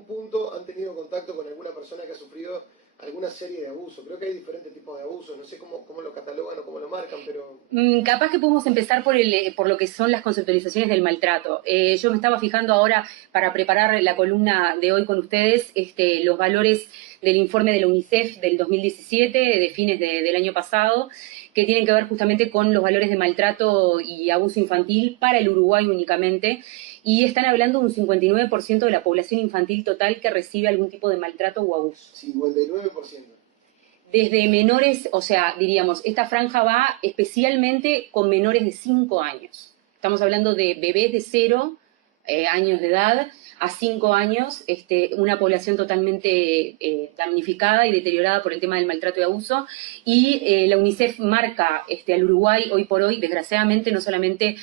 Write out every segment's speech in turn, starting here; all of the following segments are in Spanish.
algún punto han tenido contacto con alguna persona que ha sufrido alguna serie de abusos. Creo que hay diferentes tipos de abusos, no sé cómo lo catalogan o cómo lo marcan, pero... Capaz que podemos empezar por lo que son las conceptualizaciones del maltrato. Yo me estaba fijando ahora, para preparar la columna de hoy con ustedes, los valores del informe de la UNICEF del 2017, de fines del año pasado, que tienen que ver justamente con los valores de maltrato y abuso infantil para el Uruguay únicamente, y están hablando de un 59% de la población infantil total que recibe algún tipo de maltrato o abuso. 59%. Desde menores, o sea, diríamos, esta franja va especialmente con menores de 5 años. Estamos hablando de bebés de 0 años de edad a 5 años, una población totalmente damnificada y deteriorada por el tema del maltrato y abuso. Y la UNICEF marca al Uruguay hoy por hoy, desgraciadamente, no solamente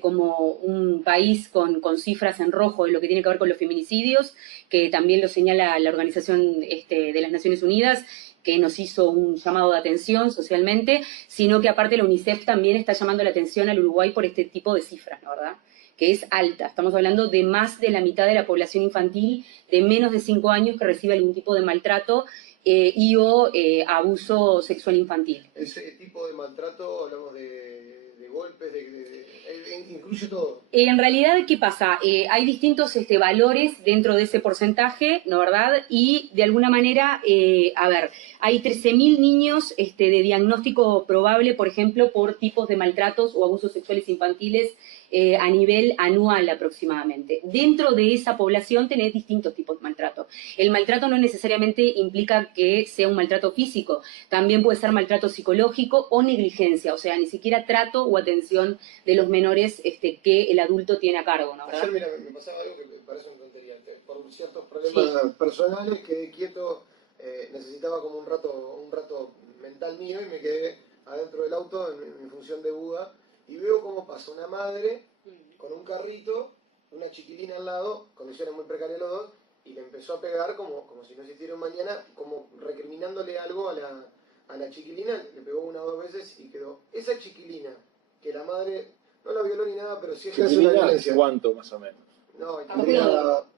como un país con cifras en rojo en lo que tiene que ver con los feminicidios, que también lo señala la Organización de las Naciones Unidas, que nos hizo un llamado de atención socialmente, sino que aparte la UNICEF también está llamando la atención al Uruguay por este tipo de cifras, ¿no, verdad? Que es alta. Estamos hablando de más de la mitad de la población infantil de menos de 5 años que recibe algún tipo de maltrato y o abuso sexual infantil. Ese tipo de maltrato, hablamos de golpes, incluye todo. En realidad, ¿qué pasa? Hay distintos valores dentro de ese porcentaje, ¿no, verdad? Y de alguna manera, hay 13.000 niños de diagnóstico probable, por ejemplo, por tipos de maltratos o abusos sexuales infantiles a nivel anual aproximadamente. Dentro de esa población tenés distintos tipos de maltrato. El maltrato no necesariamente implica que sea un maltrato físico, también puede ser maltrato psicológico o negligencia, o sea, ni siquiera trato o atención de los menores que el adulto tiene a cargo, ¿no? ¿Verdad? Ayer, mira, me pasaba algo que me parece una tontería. Por ciertos problemas personales quedé quieto, necesitaba como un rato mental mío y me quedé adentro del auto en mi función de Buda. Y veo cómo pasa una madre con un carrito, una chiquilina al lado, condiciones muy precarias los dos, y le empezó a pegar como si no existiera un mañana, como recriminándole algo a la chiquilina, le pegó 1 o 2 veces y quedó. Esa chiquilina, que la madre no la violó ni nada, pero sí ejerció una violencia. ¿Cuánto más o menos? No, tendría...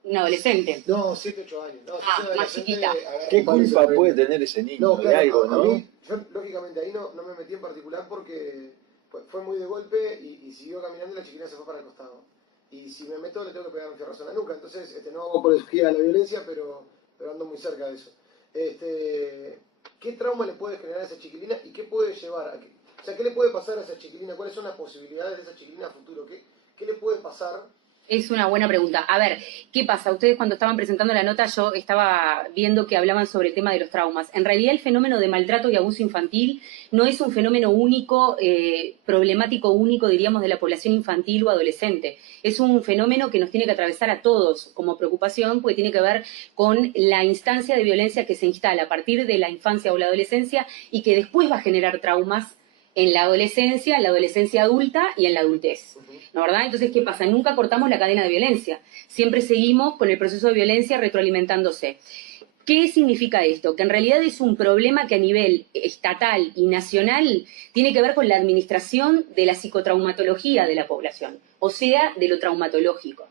Un adolescente. No, 7, 8 años. No, más chiquita. ¿Qué culpa puede tener ese niño no, de claro, algo, no? A mí, yo, lógicamente, ahí no me metí en particular porque fue muy de golpe y siguió caminando y la chiquilina se fue para el costado. Y si me meto le tengo que pegar un fierrazo en la nuca. Entonces, no hago apología a la violencia, pero ando muy cerca de eso. ¿Qué trauma le puede generar a esa chiquilina y qué puede llevar a que... O sea, ¿qué le puede pasar a esa chiquilina? ¿Cuáles son las posibilidades de esa chiquilina a futuro? ¿Qué le puede pasar? Es una buena pregunta. A ver, ¿qué pasa? Ustedes cuando estaban presentando la nota, yo estaba viendo que hablaban sobre el tema de los traumas. En realidad el fenómeno de maltrato y abuso infantil no es un fenómeno único, problemático único, diríamos, de la población infantil o adolescente. Es un fenómeno que nos tiene que atravesar a todos como preocupación, porque tiene que ver con la instancia de violencia que se instala a partir de la infancia o la adolescencia y que después va a generar traumas en la adolescencia adulta y en la adultez, ¿no, verdad? Entonces, ¿qué pasa? Nunca cortamos la cadena de violencia. Siempre seguimos con el proceso de violencia retroalimentándose. ¿Qué significa esto? Que en realidad es un problema que a nivel estatal y nacional tiene que ver con la administración de la psicotraumatología de la población, o sea, de lo traumatológico.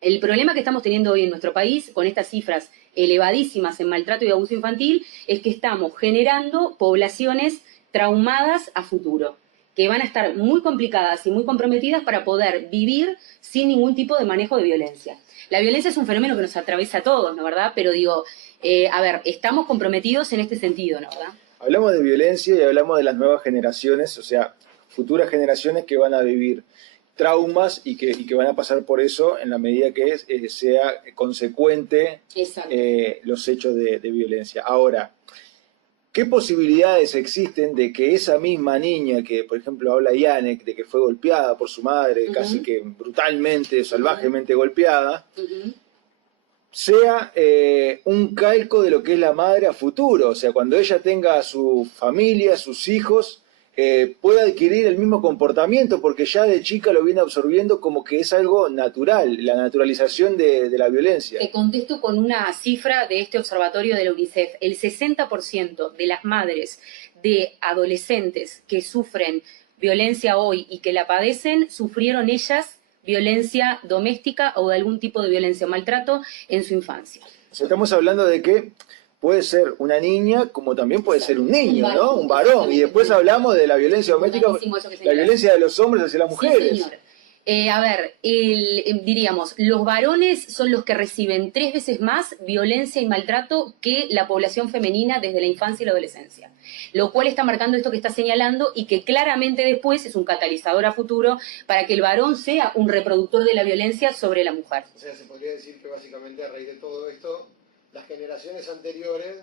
El problema que estamos teniendo hoy en nuestro país, con estas cifras elevadísimas en maltrato y abuso infantil, es que estamos generando poblaciones traumadas a futuro, que van a estar muy complicadas y muy comprometidas para poder vivir sin ningún tipo de manejo de violencia. La violencia es un fenómeno que nos atraviesa a todos, ¿no, verdad? Pero digo, estamos comprometidos en este sentido, ¿no, verdad? Hablamos de violencia y hablamos de las nuevas generaciones, o sea, futuras generaciones que van a vivir traumas y que van a pasar por eso en la medida que sea consecuente los hechos de violencia. Ahora, ¿qué posibilidades existen de que esa misma niña que, por ejemplo, habla Yanek, de que fue golpeada por su madre, casi que brutalmente, salvajemente golpeada, sea un calco de lo que es la madre a futuro? O sea, cuando ella tenga a su familia, sus hijos, pueda adquirir el mismo comportamiento, porque ya de chica lo viene absorbiendo como que es algo natural, la naturalización de la violencia. Te contesto con una cifra de este observatorio de la UNICEF. El 60% de las madres de adolescentes que sufren violencia hoy y que la padecen, sufrieron ellas violencia doméstica o de algún tipo de violencia o maltrato en su infancia. O sea, estamos hablando de que puede ser una niña como también puede ser un niño, Un ¿no? varón. Un varón. Y después hablamos de la violencia doméstica, Buenísimo eso que la señalás. violencia de los hombres hacia las Sí, mujeres. señor. A ver, diríamos, los varones son los que reciben 3 veces más violencia y maltrato que la población femenina desde la infancia y la adolescencia, lo cual está marcando esto que está señalando y que claramente después es un catalizador a futuro para que el varón sea un reproductor de la violencia sobre la mujer. O sea, se podría decir que básicamente a raíz de todo esto, las generaciones anteriores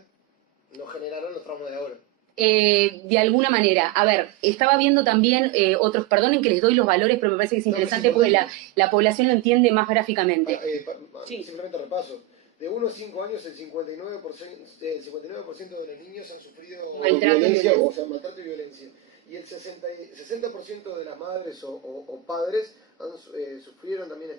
no generaron los traumas de ahora. De alguna manera, a ver, estaba viendo también otros, perdonen que les doy los valores, pero me parece que es interesante porque la población lo entiende más gráficamente. Sí. Simplemente repaso. De 1 a 5 años, el 59%, el 59% de los niños han sufrido Maltrato violencia, y violencia. o sea, maltrato y violencia. Y el 60% de las madres o padres sufrieron también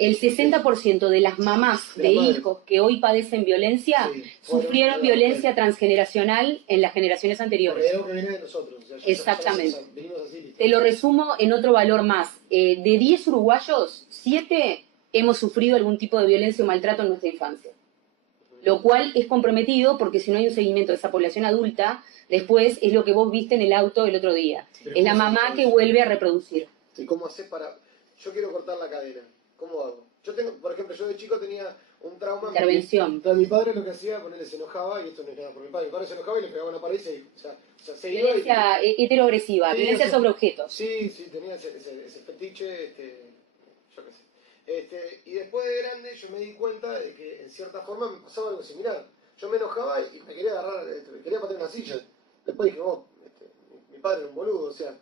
El 60% de las mamás de hijos que hoy padecen violencia sufrieron violencia transgeneracional en las generaciones anteriores. Porque es algo que viene de nosotros. O sea, Exactamente. venimos así, listo. Te lo resumo en otro valor más. De 10 uruguayos, 7 hemos sufrido algún tipo de violencia o maltrato en nuestra infancia. Lo cual es comprometido porque si no hay un seguimiento de esa población adulta, después es lo que vos viste en el auto el otro día. Pero es la mamá que vuelve a reproducir. ¿Y cómo haces para...? Yo quiero cortar la cadena. ¿Cómo hago? Yo tengo, por ejemplo, yo de chico tenía un trauma... Intervención. Entonces, mi padre lo que hacía, ponerle se enojaba, y esto no es nada por mi padre. Mi padre se enojaba y le pegaba una pared y se iba. O sea, se iba y... Violencia heteroagresiva, Sí, violencia o sea, sobre objetos. Sí, tenía ese fetiche, yo qué sé. Y después de grande yo me di cuenta de que en cierta forma me pasaba algo similar. Yo me enojaba y me quería agarrar, me quería patear una silla. Después dije, mi padre es un boludo, o sea,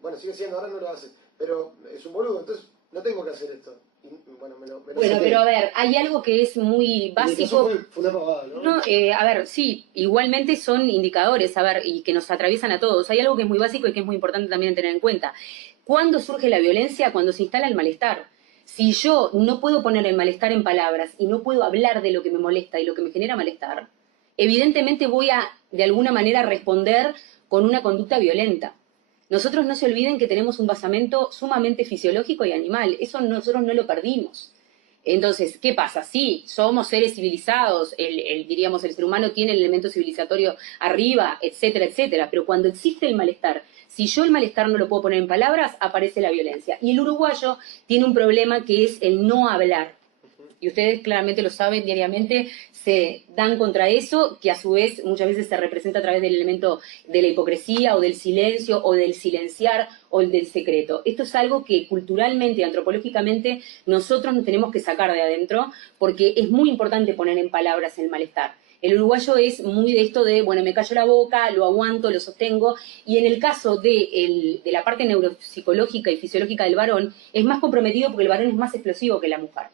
bueno, sigue siendo, ahora no lo hace, pero es un boludo, entonces no tengo que hacer esto. Y, bueno, me lo Bueno, saqué. pero a ver, hay algo que es muy básico. Eso fue una pavada, ¿no? No, a ver, sí, igualmente son indicadores, a ver, y que nos atraviesan a todos. Hay algo que es muy básico y que es muy importante también tener en cuenta. ¿Cuándo surge la violencia? Cuando se instala el malestar. Si yo no puedo poner el malestar en palabras y no puedo hablar de lo que me molesta y lo que me genera malestar, evidentemente voy a, de alguna manera, responder con una conducta violenta. Nosotros no se olviden que tenemos un basamento sumamente fisiológico y animal. Eso nosotros no lo perdimos. Entonces, ¿qué pasa? Sí, somos seres civilizados, diríamos, el ser humano tiene el elemento civilizatorio arriba, etcétera, etcétera. Pero cuando existe el malestar, si yo el malestar no lo puedo poner en palabras, aparece la violencia. Y el uruguayo tiene un problema que es el no hablar. Y ustedes claramente lo saben, diariamente se dan contra eso, que a su vez muchas veces se representa a través del elemento de la hipocresía o del silencio o del silenciar o el del secreto. Esto es algo que culturalmente y antropológicamente nosotros nos tenemos que sacar de adentro porque es muy importante poner en palabras el malestar. El uruguayo es muy de esto de, bueno, me callo la boca, lo aguanto, lo sostengo, y en el caso de la parte neuropsicológica y fisiológica del varón, es más comprometido porque el varón es más explosivo que la mujer.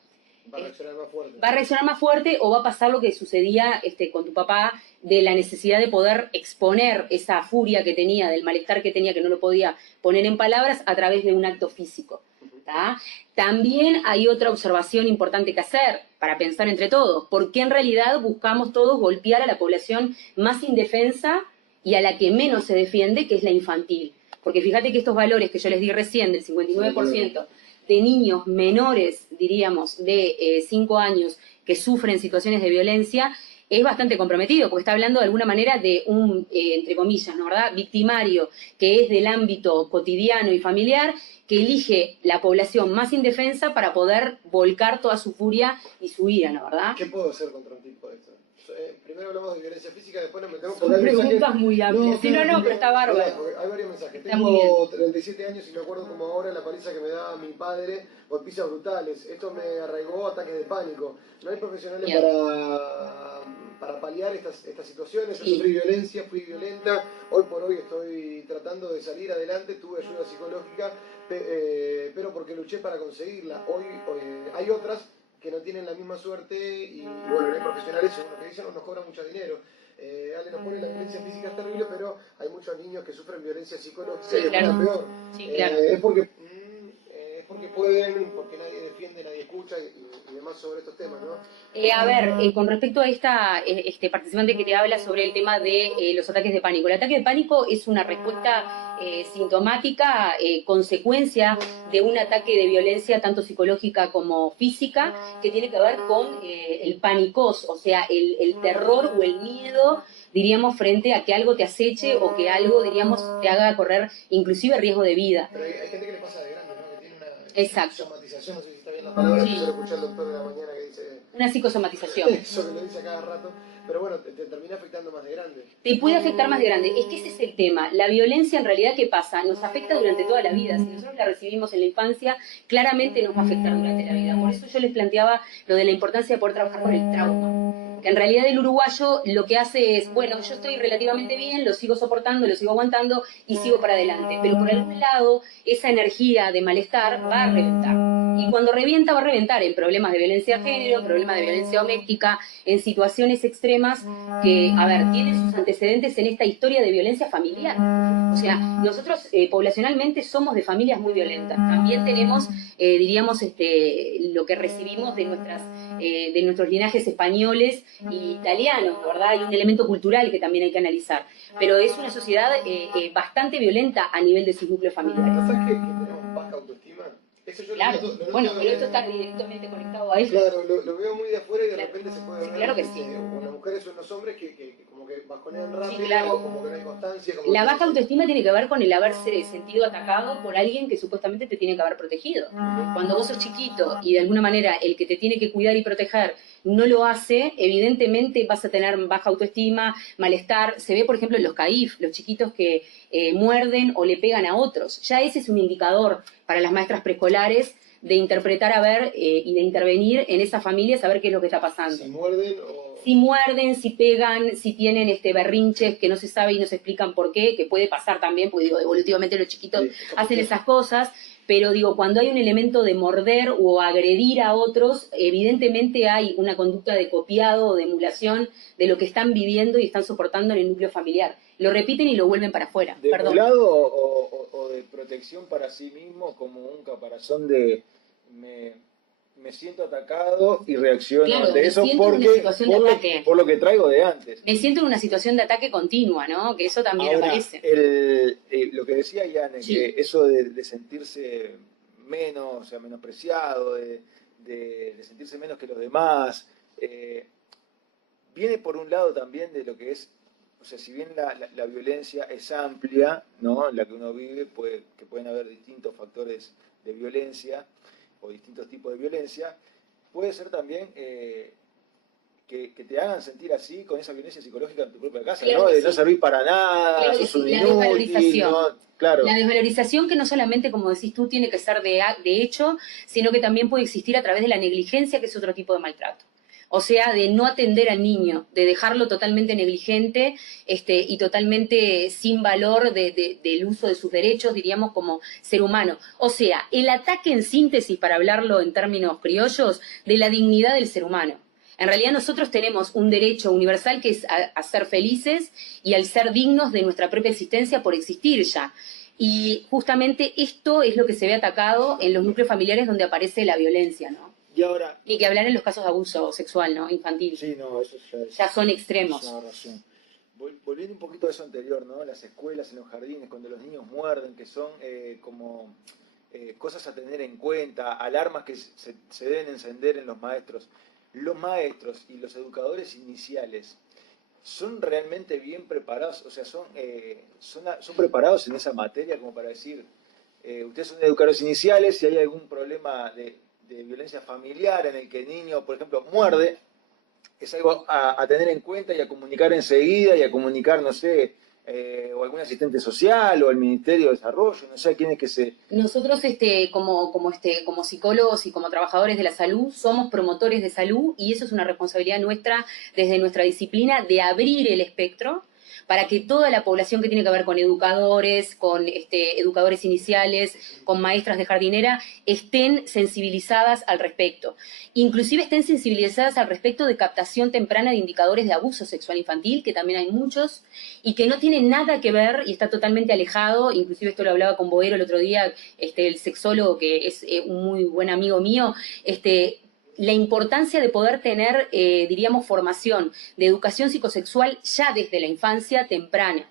Va a reaccionar más fuerte. Va a reaccionar más fuerte o va a pasar lo que sucedía con tu papá, de la necesidad de poder exponer esa furia que tenía, del malestar que tenía, que no lo podía poner en palabras, a través de un acto físico. ¿Tá? También hay otra observación importante que hacer para pensar entre todos, porque en realidad buscamos todos golpear a la población más indefensa y a la que menos se defiende, que es la infantil. Porque fíjate que estos valores que yo les di recién, del 59% de niños menores, diríamos, de 5 años que sufren situaciones de violencia, es bastante comprometido, porque está hablando de alguna manera de un, entre comillas, ¿no, verdad?, victimario, que es del ámbito cotidiano y familiar, que elige la población más indefensa para poder volcar toda su furia y su ira, ¿no, verdad? ¿Qué puedo hacer contra un tipo de esto? Primero hablamos de violencia física, después nos metemos Son preguntas muy amplias. Sí, no, pero está bárbaro. Hay varios mensajes. Está muy Tengo 37 años y me acuerdo como ahora la paliza que me daba mi padre por pisas brutales. Esto me arraigó ataques de pánico. No hay profesionales para paliar estas situaciones. Yo sufrí violencia, fui violenta. Hoy por hoy estoy tratando de salir adelante. Tuve ayuda psicológica, pero porque luché para conseguirla. Hoy hay otras que no tienen la misma suerte y bueno, no hay profesionales, según lo que dicen, nos cobran mucho dinero. Ale nos pone la violencia física es terrible, pero hay muchos niños que sufren violencia psicológica y es peor. Sí, claro. Es porque pueden, porque nadie defiende, nadie escucha y demás sobre estos temas, ¿no? A ver, con respecto a esta participante que te habla sobre el tema de los ataques de pánico. El ataque de pánico es una respuesta sintomática, consecuencia de un ataque de violencia tanto psicológica como física, que tiene que ver con el pánicos, o sea, el terror o el miedo, diríamos, frente a que algo te aceche o que algo, diríamos, te haga correr inclusive riesgo de vida. Pero hay gente que le pasa de grande, ¿no? Que tiene una Exacto. somatización, no sé si está bien la palabra, Sí. yo lo escuché al doctor de la mañana que dice Una psicosomatización. eso, que lo dice a cada rato, pero bueno, te termina afectando más de grande. Te puede afectar más de grande. Es que ese es el tema. La violencia, en realidad, ¿qué pasa? Nos afecta durante toda la vida. Si nosotros la recibimos en la infancia, claramente nos va a afectar durante la vida. Por eso yo les planteaba lo de la importancia de poder trabajar con el trauma. Que en realidad el uruguayo lo que hace es, bueno, yo estoy relativamente bien, lo sigo soportando, lo sigo aguantando y sigo para adelante. Pero por algún lado, esa energía de malestar va a reventar. Y cuando revienta, va a reventar en problemas de violencia de género, problemas de violencia doméstica, en situaciones extremas que, a ver, tienen sus antecedentes en esta historia de violencia familiar. O sea, nosotros poblacionalmente somos de familias muy violentas. También tenemos, diríamos, lo que recibimos de nuestros linajes españoles y italianos, ¿verdad? Hay un elemento cultural que también hay que analizar. Pero es una sociedad bastante violenta a nivel de sus núcleos familiares. ¿No sabes que tenemos baja autoestima? Eso yo Claro, lo noto, bueno, pero esto está directamente conectado a eso. Claro, lo veo muy de afuera y de Claro. repente se puede ver. Claro que sí. O las mujeres o los hombres que como que bajonean rápido, claro. como que no hay constancia. Como La que baja autoestima tiene que ver con el haberse sentido atacado por alguien que supuestamente te tiene que haber protegido. Cuando vos sos chiquito y de alguna manera el que te tiene que cuidar y proteger no lo hace, evidentemente vas a tener baja autoestima, malestar. Se ve, por ejemplo, en los CAIF, los chiquitos que muerden o le pegan a otros. Ya ese es un indicador para las maestras preescolares de interpretar, a ver, y de intervenir en esa familia, saber qué es lo que está pasando. Si muerden o... Si muerden, si pegan, si tienen berrinches que no se sabe y no se explican por qué, que puede pasar también, porque digo, evolutivamente los chiquitos hacen esas cosas, pero digo, cuando hay un elemento de morder o agredir a otros, evidentemente hay una conducta de copiado o de emulación de lo que están viviendo y están soportando en el núcleo familiar. Lo repiten y lo vuelven para afuera. ¿De Perdón. emulado o de protección para sí mismo como un caparazón de me siento atacado y reacciono Claro, ante me eso siento en una situación de ataque. por lo que traigo de antes? Me siento en una situación de ataque continua, ¿no? Que eso también Ahora, aparece. Lo que decía Yane, Sí. que eso de sentirse menos, o sea, menospreciado, de sentirse menos que los demás, viene por un lado también de lo que es, o sea, si bien la violencia es amplia, ¿no? La que uno vive, que pueden haber distintos factores de violencia o distintos tipos de violencia, puede ser también que te hagan sentir así, con esa violencia psicológica en tu propia casa, Claro ¿no? que De sí. no servir para nada, Claro que sos un sí, la inútil, desvalorización. ¿no? Claro. La desvalorización que no solamente, como decís tú, tiene que ser de hecho, sino que también puede existir a través de la negligencia, que es otro tipo de maltrato. O sea, de no atender al niño, de dejarlo totalmente negligente y totalmente sin valor del uso de sus derechos, diríamos, como ser humano. O sea, el ataque en síntesis, para hablarlo en términos criollos, de la dignidad del ser humano. En realidad nosotros tenemos un derecho universal que es a ser felices y al ser dignos de nuestra propia existencia por existir ya. Y justamente esto es lo que se ve atacado en los núcleos familiares donde aparece la violencia, ¿no? Y ahora... Y que hablar en los casos de abuso sexual, ¿no? Infantil. Sí, no, eso ya son extremos. Es una razón. Volviendo un poquito a eso anterior, ¿no? Las escuelas, en los jardines, cuando los niños muerden, que son como cosas a tener en cuenta, alarmas que se deben encender en los maestros. Los maestros y los educadores iniciales son realmente bien preparados, o sea, son preparados en esa materia como para decir, ustedes son educadores iniciales, si hay algún problema de violencia familiar en el que el niño, por ejemplo, muerde, es algo a tener en cuenta y a comunicar enseguida y a comunicar, no sé, o algún asistente social o el Ministerio de Desarrollo, no sé a quién es que se... Nosotros como psicólogos y como trabajadores de la salud somos promotores de salud y eso es una responsabilidad nuestra desde nuestra disciplina de abrir el espectro para que toda la población que tiene que ver con educadores, con educadores iniciales, con maestras de jardinera, estén sensibilizadas al respecto. Inclusive estén sensibilizadas al respecto de captación temprana de indicadores de abuso sexual infantil, que también hay muchos, y que no tienen nada que ver y está totalmente alejado, inclusive esto lo hablaba con Boero el otro día, el sexólogo que es un muy buen amigo mío, la importancia de poder tener, diríamos, formación de educación psicosexual ya desde la infancia temprana.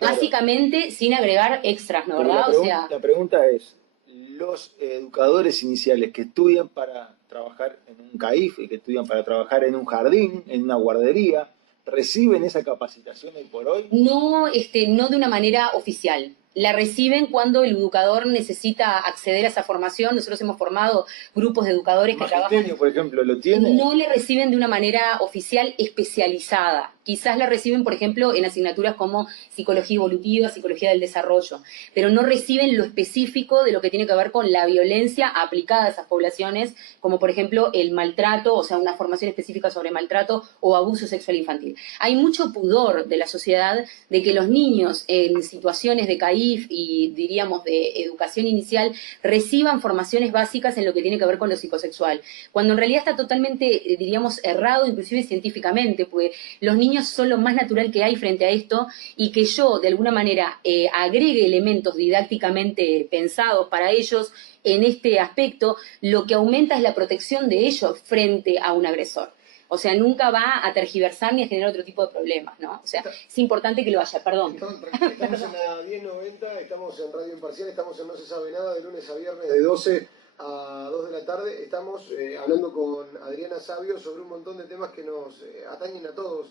Básicamente sin agregar extras, ¿no? Pero ¿Verdad? la pregunta es, los educadores iniciales que estudian para trabajar en un CAIF y que estudian para trabajar en un jardín, en una guardería, ¿reciben esa capacitación hoy por hoy? No, no de una manera oficial. La reciben cuando el educador necesita acceder a esa formación. Nosotros hemos formado grupos de educadores que trabajan. ¿Magisterio, por ejemplo, lo tiene? No le reciben de una manera oficial especializada. Quizás la reciben, por ejemplo, en asignaturas como psicología evolutiva, psicología del desarrollo, pero no reciben lo específico de lo que tiene que ver con la violencia aplicada a esas poblaciones, como por ejemplo el maltrato, o sea, una formación específica sobre maltrato o abuso sexual infantil. Hay mucho pudor de la sociedad de que los niños en situaciones de CAIF y diríamos de educación inicial reciban formaciones básicas en lo que tiene que ver con lo psicosexual, cuando en realidad está totalmente, diríamos, errado, inclusive científicamente, porque los niños son lo más natural que hay frente a esto, y que yo, de alguna manera, agregue elementos didácticamente pensados para ellos en este aspecto, lo que aumenta es la protección de ellos frente a un agresor. O sea, nunca va a tergiversar ni a generar otro tipo de problemas, ¿no? O sea, es importante que lo haya, perdón. Estamos en la 1090, estamos en Radio Imparcial, estamos en No se sabe nada, de lunes a viernes, de 12 a 2 de la tarde. Estamos hablando con Adriana Savio sobre un montón de temas que nos atañen a todos.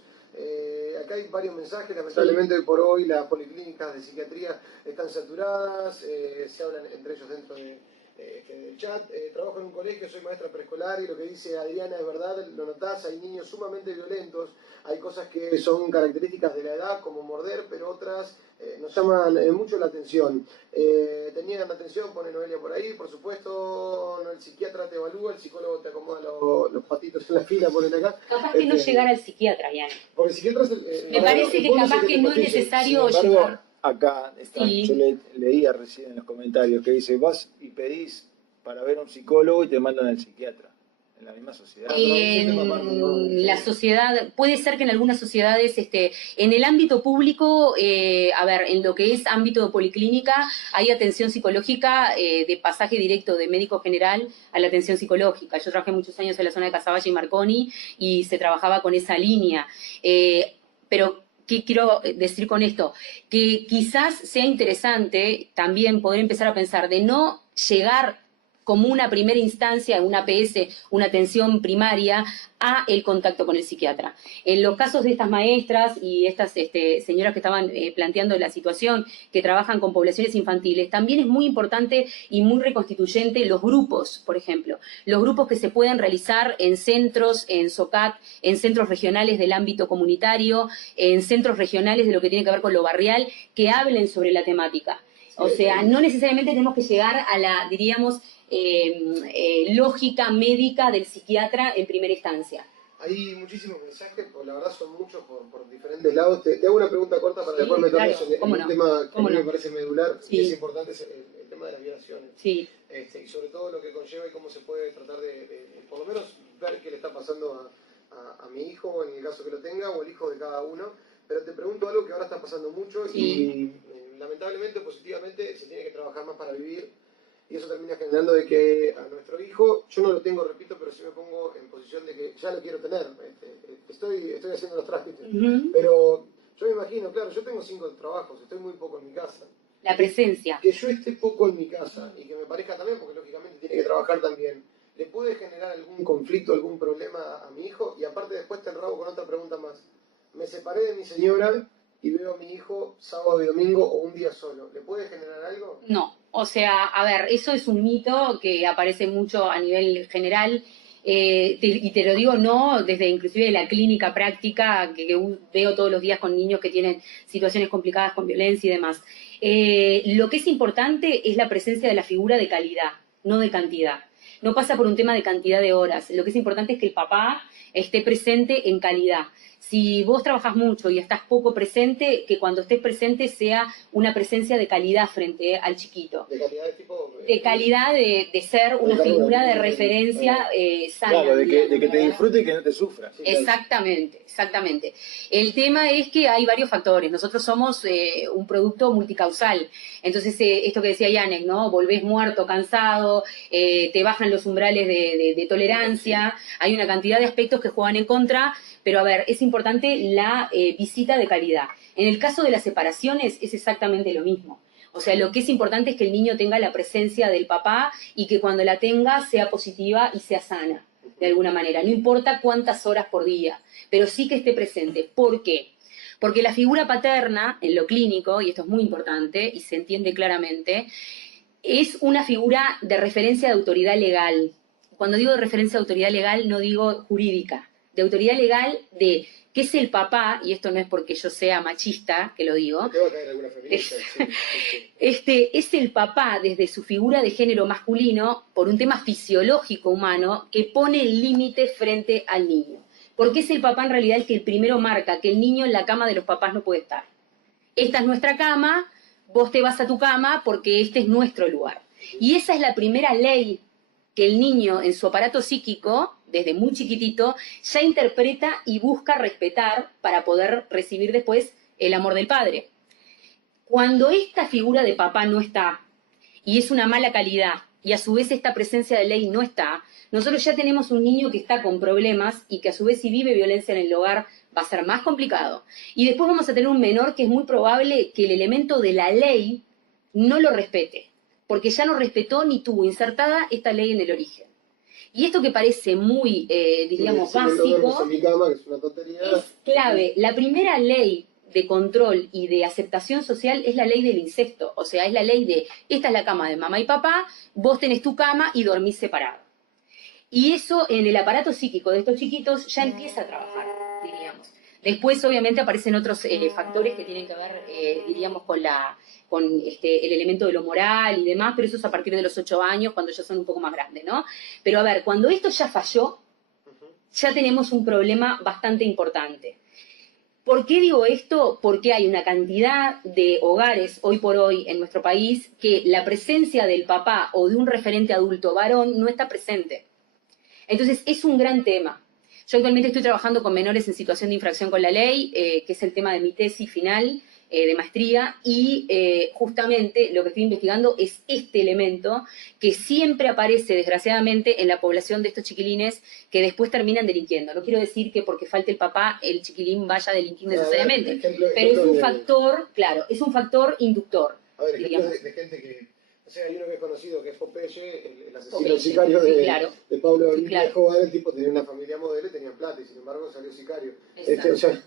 Acá hay varios mensajes, lamentablemente hoy por hoy las policlínicas de psiquiatría están saturadas, se hablan entre ellos dentro del chat. Trabajo en un colegio, soy maestra preescolar y lo que dice Adriana es verdad, lo notás, hay niños sumamente violentos, hay cosas que son características de la edad como morder, pero otras nos llaman mucho la atención. Tenían atención, pone Noelia por ahí, por supuesto, no, el psiquiatra te evalúa, el psicólogo te acomoda los patitos en la fila, ponen acá. Capaz que no llegar al psiquiatra, Ian. Porque el psiquiatra me parece que capaz que no es necesario llegar. Acá está, sí. Yo leía recién en los comentarios que dice, vas y pedís para ver a un psicólogo y te mandan al psiquiatra. En la misma sociedad. En la sociedad, puede ser que en algunas sociedades, en el ámbito público, en lo que es ámbito de policlínica, hay atención psicológica de pasaje directo de médico general a la atención psicológica. Yo trabajé muchos años en la zona de Casaballe y Marconi y se trabajaba con esa línea. Pero ¿qué quiero decir con esto? Que quizás sea interesante también poder empezar a pensar de no llegar como una primera instancia, una APS, una atención primaria, a el contacto con el psiquiatra. En los casos de estas maestras y estas señoras que estaban planteando la situación, que trabajan con poblaciones infantiles, también es muy importante y muy reconstituyente los grupos, por ejemplo. Los grupos que se pueden realizar en centros, en SOCAT, en centros regionales del ámbito comunitario, en centros regionales de lo que tiene que ver con lo barrial, que hablen sobre la temática. O sea, no necesariamente tenemos que llegar a la, diríamos, lógica médica del psiquiatra en primera instancia. Hay muchísimos mensajes, pues la verdad son muchos por diferentes lados. Te hago una pregunta corta para después meternos en un tema que a mí me parece medular y es importante, es el tema de las violaciones. Sí. Y sobre todo lo que conlleva y cómo se puede tratar de por lo menos ver qué le está pasando a mi hijo, en el caso que lo tenga, o el hijo de cada uno. Pero te pregunto algo que ahora está pasando mucho y lamentablemente, positivamente, se tiene que trabajar más para vivir. Y eso termina generando de que a nuestro hijo, yo no lo tengo, repito, pero sí me pongo en posición de que ya lo quiero tener. Estoy haciendo los trámites. Pero yo me imagino, claro, yo tengo 5 trabajos, estoy muy poco en mi casa. La presencia. Que yo esté poco en mi casa y que me parezca también, porque lógicamente tiene que trabajar también, ¿le puede generar algún conflicto, algún problema a mi hijo? Y aparte después te enrabo con otra pregunta más. Me separé de mi señora y veo a mi hijo sábado y domingo o un día solo. ¿Le puede generar algo? No. O sea, a ver, eso es un mito que aparece mucho a nivel general, y te lo digo no desde inclusive la clínica práctica que veo todos los días con niños que tienen situaciones complicadas con violencia y demás. Lo que es importante es la presencia de la figura de calidad, no de cantidad. No pasa por un tema de cantidad de horas. Lo que es importante es que el papá esté presente en calidad. Si vos trabajás mucho y estás poco presente, que cuando estés presente sea una presencia de calidad frente al chiquito. ¿De calidad de tipo? De calidad de ser una figura de referencia sana. Claro, de que te disfrute y que no te sufra. Exactamente, exactamente. El tema es que hay varios factores. Nosotros somos un producto multicausal. Entonces, esto que decía Yanek, ¿no? Volvés muerto, cansado, te bajan los umbrales de tolerancia. Hay una cantidad de aspectos que juegan en contra. Pero a ver, es importante la visita de calidad. En el caso de las separaciones es exactamente lo mismo. O sea, lo que es importante es que el niño tenga la presencia del papá y que cuando la tenga sea positiva y sea sana, de alguna manera. No importa cuántas horas por día, pero sí que esté presente. ¿Por qué? Porque la figura paterna, en lo clínico, y esto es muy importante y se entiende claramente, es una figura de referencia de autoridad legal. Cuando digo de referencia de autoridad legal, no digo jurídica, de autoridad legal de que es el papá, y esto no es porque yo sea machista, que lo digo, Te va a caer alguna feminista. es el papá desde su figura de género masculino, por un tema fisiológico humano, que pone el límite frente al niño. Porque es el papá en realidad el que primero marca que el niño en la cama de los papás no puede estar. Esta es nuestra cama, vos te vas a tu cama porque este es nuestro lugar. Y esa es la primera ley que el niño en su aparato psíquico, desde muy chiquitito, ya interpreta y busca respetar para poder recibir después el amor del padre. Cuando esta figura de papá no está, y es una mala calidad, y a su vez esta presencia de ley no está, nosotros ya tenemos un niño que está con problemas y que a su vez si vive violencia en el hogar va a ser más complicado. Y después vamos a tener un menor que es muy probable que el elemento de la ley no lo respete, porque ya no respetó ni tuvo insertada esta ley en el origen. Y esto que parece muy, diríamos, básico, en mi cama, que es una tontería. es clave. La primera ley de control y de aceptación social es la ley del incesto. O sea, es la ley de, esta es la cama de mamá y papá, vos tenés tu cama y dormís separado. Y eso en el aparato psíquico de estos chiquitos ya empieza a trabajar, diríamos. Después, obviamente, aparecen otros factores que tienen que ver, diríamos, con el elemento de lo moral y demás, pero eso es a partir de los 8 años, cuando ya son un poco más grandes, ¿no? Pero a ver, cuando esto ya falló, ya tenemos un problema bastante importante. ¿Por qué digo esto? Porque hay una cantidad de hogares hoy por hoy en nuestro país que la presencia del papá o de un referente adulto varón no está presente. Entonces, es un gran tema. Yo actualmente estoy trabajando con menores en situación de infracción con la ley, que es el tema de mi tesis final de maestría, y justamente lo que estoy investigando es este elemento que siempre aparece, desgraciadamente, en la población de estos chiquilines que después terminan delinquiendo. No quiero decir que porque falte el papá, el chiquilín vaya a delinquir necesariamente, pero es un factor, claro, es un factor inductor. A ver, ejemplos de gente que... O sea, hay uno que es conocido, que es Popeye, el asesino sicario sí, claro. de Pablo Sí, claro. Escobar. El tipo tenía una familia modelo y tenía plata, y sin embargo salió sicario. O sea,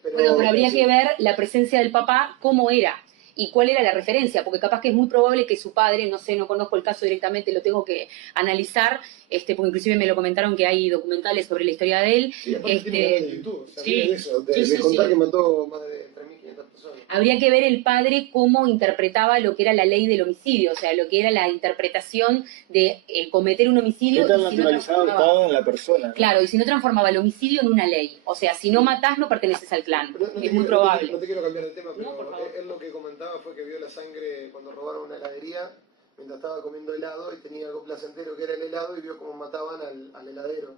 pero habría que ver la presencia del papá, cómo era y cuál era la referencia, porque capaz que es muy probable que su padre, no sé, no conozco el caso directamente, lo tengo que analizar, porque inclusive me lo comentaron que hay documentales sobre la historia de él. Sí, aparte tiene un canal de YouTube, o sea, sí, de eso, de sí, contar sí. que mató más de 3.500 personas. Habría que ver el padre cómo interpretaba lo que era la ley del homicidio, o sea, lo que era la interpretación de cometer un homicidio. ¿Qué tan y si no naturalizado está en la persona, ¿no? Claro, y si no transformaba el homicidio en una ley. O sea, si no matás, no perteneces al clan. Es muy No probable. te quiero cambiar de tema, pero No, por favor. él lo que comentaba fue que vio la sangre cuando robaron una heladería mientras estaba comiendo helado y tenía algo placentero que era el helado y vio cómo mataban al heladero.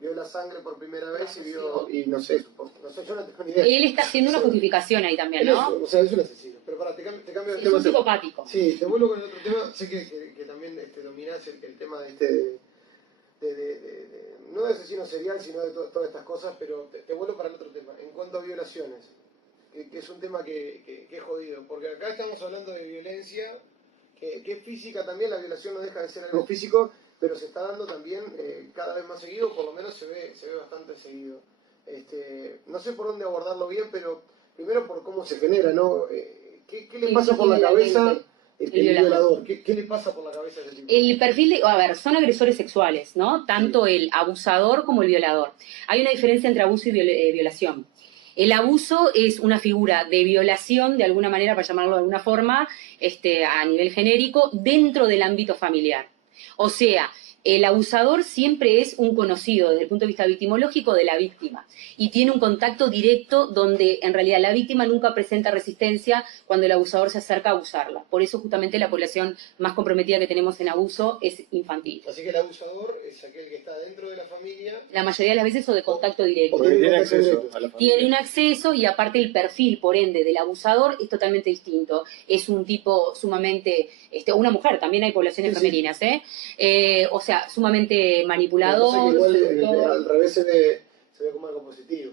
Vio la sangre por primera vez y vio, y no sé, yo no tengo ni idea. Él está haciendo una justificación ahí también, ¿no? O sea, es un asesino. Pero para, te cambio de Es tema. un psicopático. Sí, te vuelvo con el otro tema. Sé que también dominás el tema de no de asesino serial, sino de todas estas cosas, pero te vuelvo para el otro tema. En cuanto a violaciones, que es un tema que es jodido, porque acá estamos hablando de violencia, que es física también, la violación no deja de ser algo físico, pero se está dando también cada vez más seguido, por lo menos se ve bastante seguido. No sé por dónde abordarlo bien, pero primero por cómo se genera, ¿no? ¿Qué le pasa por la cabeza el violador? ¿Qué le pasa por la cabeza a ese tipo? El perfil a ver, son agresores sexuales, ¿no? Tanto el abusador como el violador. Hay una diferencia entre abuso y violación. El abuso es una figura de violación, de alguna manera, para llamarlo de alguna forma, a nivel genérico, dentro del ámbito familiar. O sea, el abusador siempre es un conocido desde el punto de vista victimológico de la víctima y tiene un contacto directo donde en realidad la víctima nunca presenta resistencia cuando el abusador se acerca a abusarla. Por eso justamente la población más comprometida que tenemos en abuso es infantil. Así que el abusador es aquel que está dentro de la familia. La mayoría de las veces o de contacto directo. Porque tiene acceso a la familia. Tiene un acceso y aparte el perfil, por ende, del abusador es totalmente distinto. Es un tipo sumamente, una mujer, también hay poblaciones femeninas, o sea, sumamente manipulador. Igual al revés se ve como algo positivo.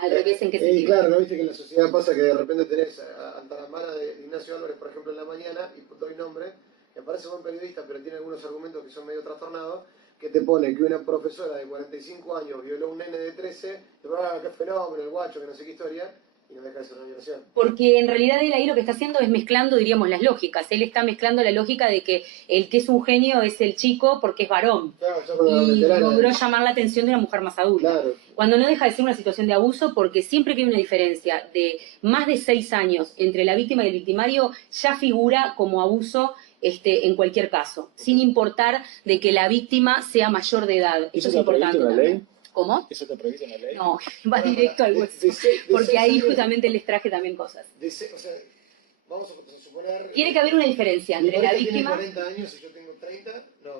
Al revés, ¿en qué Y sentido? claro, ¿no viste que en la sociedad pasa que de repente tenés a Antaramana de Ignacio Álvarez, por ejemplo, en la mañana, y doy nombre, me parece buen periodista, pero tiene algunos argumentos que son medio trastornados, que te pone que una profesora de 45 años violó a un nene de 13, te pone, qué fenómeno, el guacho, que no sé qué historia, y no deja de ser una violación. Porque en realidad él ahí lo que está haciendo es mezclando, diríamos, las lógicas. Él está mezclando la lógica de que el que es un genio es el chico porque es varón. Claro, ya con la Y veterana, logró llamar la atención de una mujer más adulta. Claro. Cuando no deja de ser una situación de abuso, porque siempre que hay una diferencia de más de 6 años entre la víctima y el victimario, ya figura como abuso en cualquier caso, sin importar de que la víctima sea mayor de edad. ¿Eso es está previsto importante en la también. ley? ¿Cómo? ¿Eso está previsto en la ley? No, va directo al hueso. Porque ahí justamente les traje también cosas. O sea, vamos a suponer... Tiene que haber una diferencia mi entre la pareja víctima... tiene 40 años y yo tengo 30, no.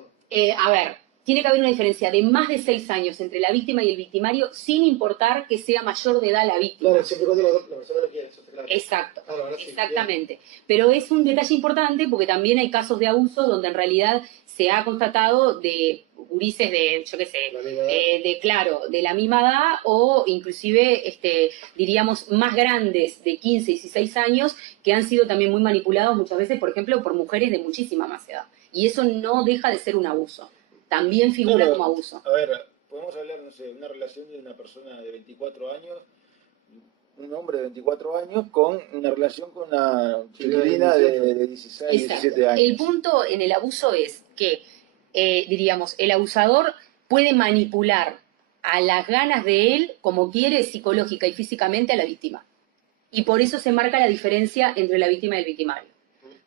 A ver, tiene que haber una diferencia de más de 6 años entre la víctima y el victimario, sin importar que sea mayor de edad la víctima. Claro, siempre y cuando la persona lo quiere, eso está claro. Exacto, Claro, ahora sí, exactamente. Pero es un detalle importante porque también hay casos de abuso donde en realidad se ha constatado de gurises de, yo qué sé, La misma edad. claro, de la misma edad o inclusive, diríamos, más grandes de 15 y 16 años que han sido también muy manipulados muchas veces, por ejemplo, por mujeres de muchísima más edad. Y eso no deja de ser un abuso. También figura Claro, como abuso. A ver, podemos hablar, no sé, de una relación de una persona de 24 años, un hombre de 24 años, con una relación con una chiquilina de 16, Exacto. 17 años. El punto en el abuso es que, diríamos, el abusador puede manipular a las ganas de él, como quiere, psicológica y físicamente, a la víctima. Y por eso se marca la diferencia entre la víctima y el victimario.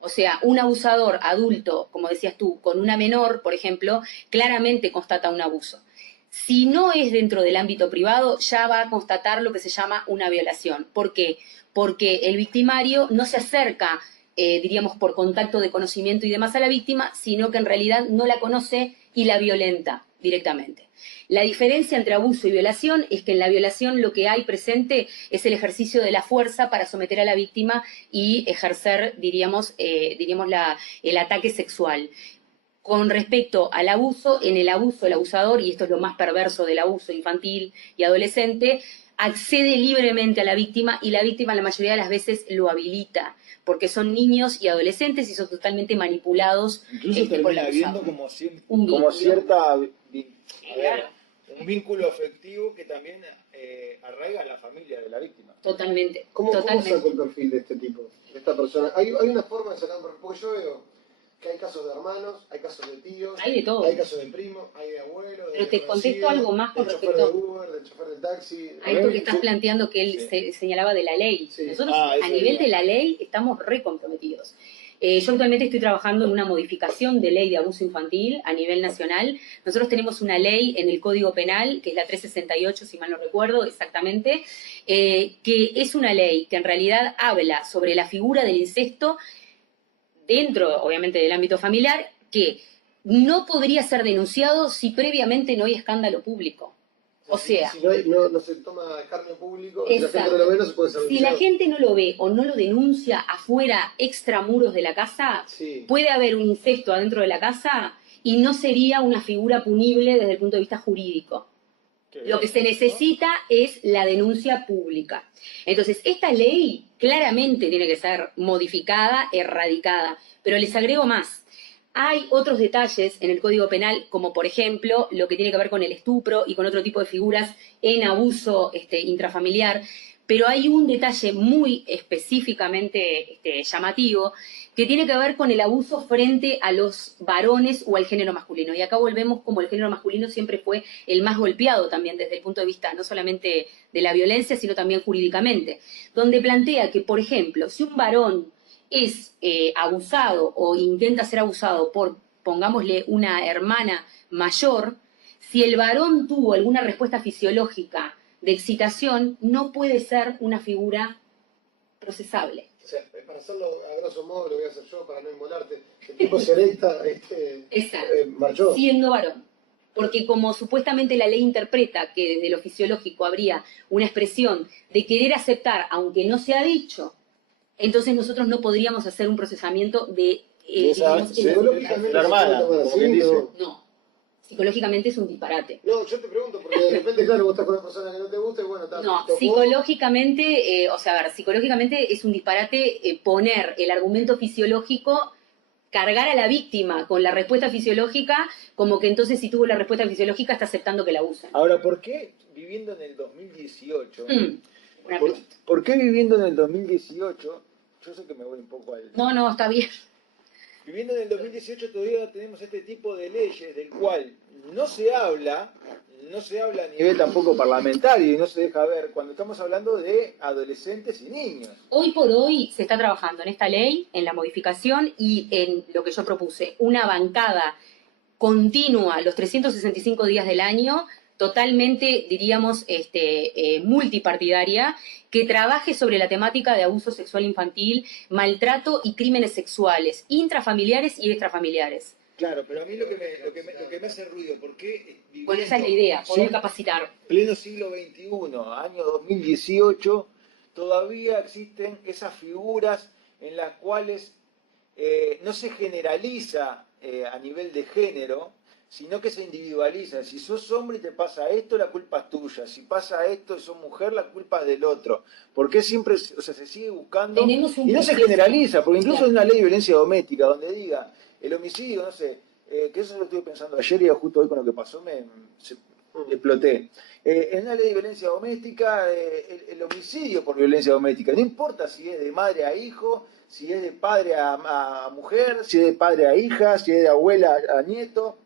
O sea, un abusador adulto, como decías tú, con una menor, por ejemplo, claramente constata un abuso. Si no es dentro del ámbito privado, ya va a constatar lo que se llama una violación. ¿Por qué? Porque el victimario no se acerca, diríamos, por contacto de conocimiento y demás a la víctima, sino que en realidad no la conoce y la violenta directamente. La diferencia entre abuso y violación es que en la violación lo que hay presente es el ejercicio de la fuerza para someter a la víctima y ejercer, diríamos, el ataque sexual. Con respecto al abuso, en el abuso, el abusador, y esto es lo más perverso del abuso infantil y adolescente, accede libremente a la víctima y la víctima la mayoría de las veces lo habilita, porque son niños y adolescentes y son totalmente manipulados. Incluso por el termina habiendo abusador. como vínculo. cierta, a ver, Claro. un vínculo afectivo que también arraiga a la familia de la víctima. Totalmente. ¿Cómo totalmente. saco el perfil de este tipo, de esta persona? ¿Hay una forma de sacar un perfil? Porque yo veo que hay casos de hermanos, hay casos de tíos, Hay de todo. hay casos de primos, hay de abuelos, Pero te contesto algo más con del chofer respecto de Uber, del chofer del taxi. a esto que estás Sí. planteando que él señalaba de la ley. Sí. Nosotros eso a nivel iba. de la ley estamos recomprometidos. Yo actualmente estoy trabajando en una modificación de ley de abuso infantil a nivel nacional. Nosotros tenemos una ley en el Código Penal, que es la 368, si mal no recuerdo exactamente, que es una ley que en realidad habla sobre la figura del incesto dentro, obviamente, del ámbito familiar, que no podría ser denunciado si previamente no hay escándalo público. O sea, Si no se toma escarnio público, si la gente exacto. no lo ve, no se puede ser Si la denunciado. gente no lo ve o no lo denuncia afuera, extramuros de la casa, Sí. puede haber un incesto adentro de la casa y no sería una figura punible desde el punto de vista jurídico. Lo que se necesita es la denuncia pública. Entonces, esta ley claramente tiene que ser modificada, erradicada. Pero les agrego más. Hay otros detalles en el Código Penal, como por ejemplo lo que tiene que ver con el estupro y con otro tipo de figuras en abuso intrafamiliar, pero hay un detalle muy específicamente llamativo que tiene que ver con el abuso frente a los varones o al género masculino. Y acá volvemos como el género masculino siempre fue el más golpeado también desde el punto de vista no solamente de la violencia, sino también jurídicamente, donde plantea que, por ejemplo, si un varón es abusado o intenta ser abusado por, pongámosle, una hermana mayor, si el varón tuvo alguna respuesta fisiológica de excitación, no puede ser una figura procesable. O sea, para hacerlo a grosso modo, lo voy a hacer yo para no inmolarte. El tipo se erecta, Exacto. marchó. Siendo varón. Porque como supuestamente la ley interpreta que desde lo fisiológico habría una expresión de querer aceptar, aunque no se ha dicho, entonces nosotros no podríamos hacer un procesamiento de, Esa- digamos, sí, en Psicológicamente la hermana, se puede tomar como así, quien dice. ¿no? No. Psicológicamente es un disparate. No, yo te pregunto, porque de repente, claro, vos estás con una persona que no te gusta y bueno, No, psicológicamente, psicológicamente es un disparate poner el argumento fisiológico, cargar a la víctima con la respuesta fisiológica, como que entonces si tuvo la respuesta fisiológica está aceptando que la usen. Ahora, ¿por qué viviendo en el 2018? Pregunta. ¿Por qué viviendo en el 2018? Yo sé que me voy un poco al... No, está bien. Viviendo en el 2018 todavía tenemos este tipo de leyes del cual no se habla a nivel tampoco parlamentario y no se deja ver cuando estamos hablando de adolescentes y niños. Hoy por hoy se está trabajando en esta ley, en la modificación y en lo que yo propuse, una bancada continua los 365 días del año, totalmente, diríamos, multipartidaria, que trabaje sobre la temática de abuso sexual infantil, maltrato y crímenes sexuales, intrafamiliares y extrafamiliares. Claro, pero a mí lo que me hace ruido, porque bueno, esa es la idea, poder capacitar. Pleno siglo XXI, año 2018, todavía existen esas figuras en las cuales no se generaliza a nivel de género, sino que se individualiza. Si sos hombre y te pasa esto, la culpa es tuya. Si pasa esto y sos mujer, la culpa es del otro. Porque siempre, se sigue buscando y no se generaliza, porque incluso en una ley de violencia doméstica donde diga el homicidio, no sé, que eso lo estuve pensando ayer y justo hoy con lo que pasó exploté. En una ley de violencia doméstica, el homicidio por violencia doméstica, no importa si es de madre a hijo, si es de padre a mujer, si es de padre a hija, si es de abuela a nieto.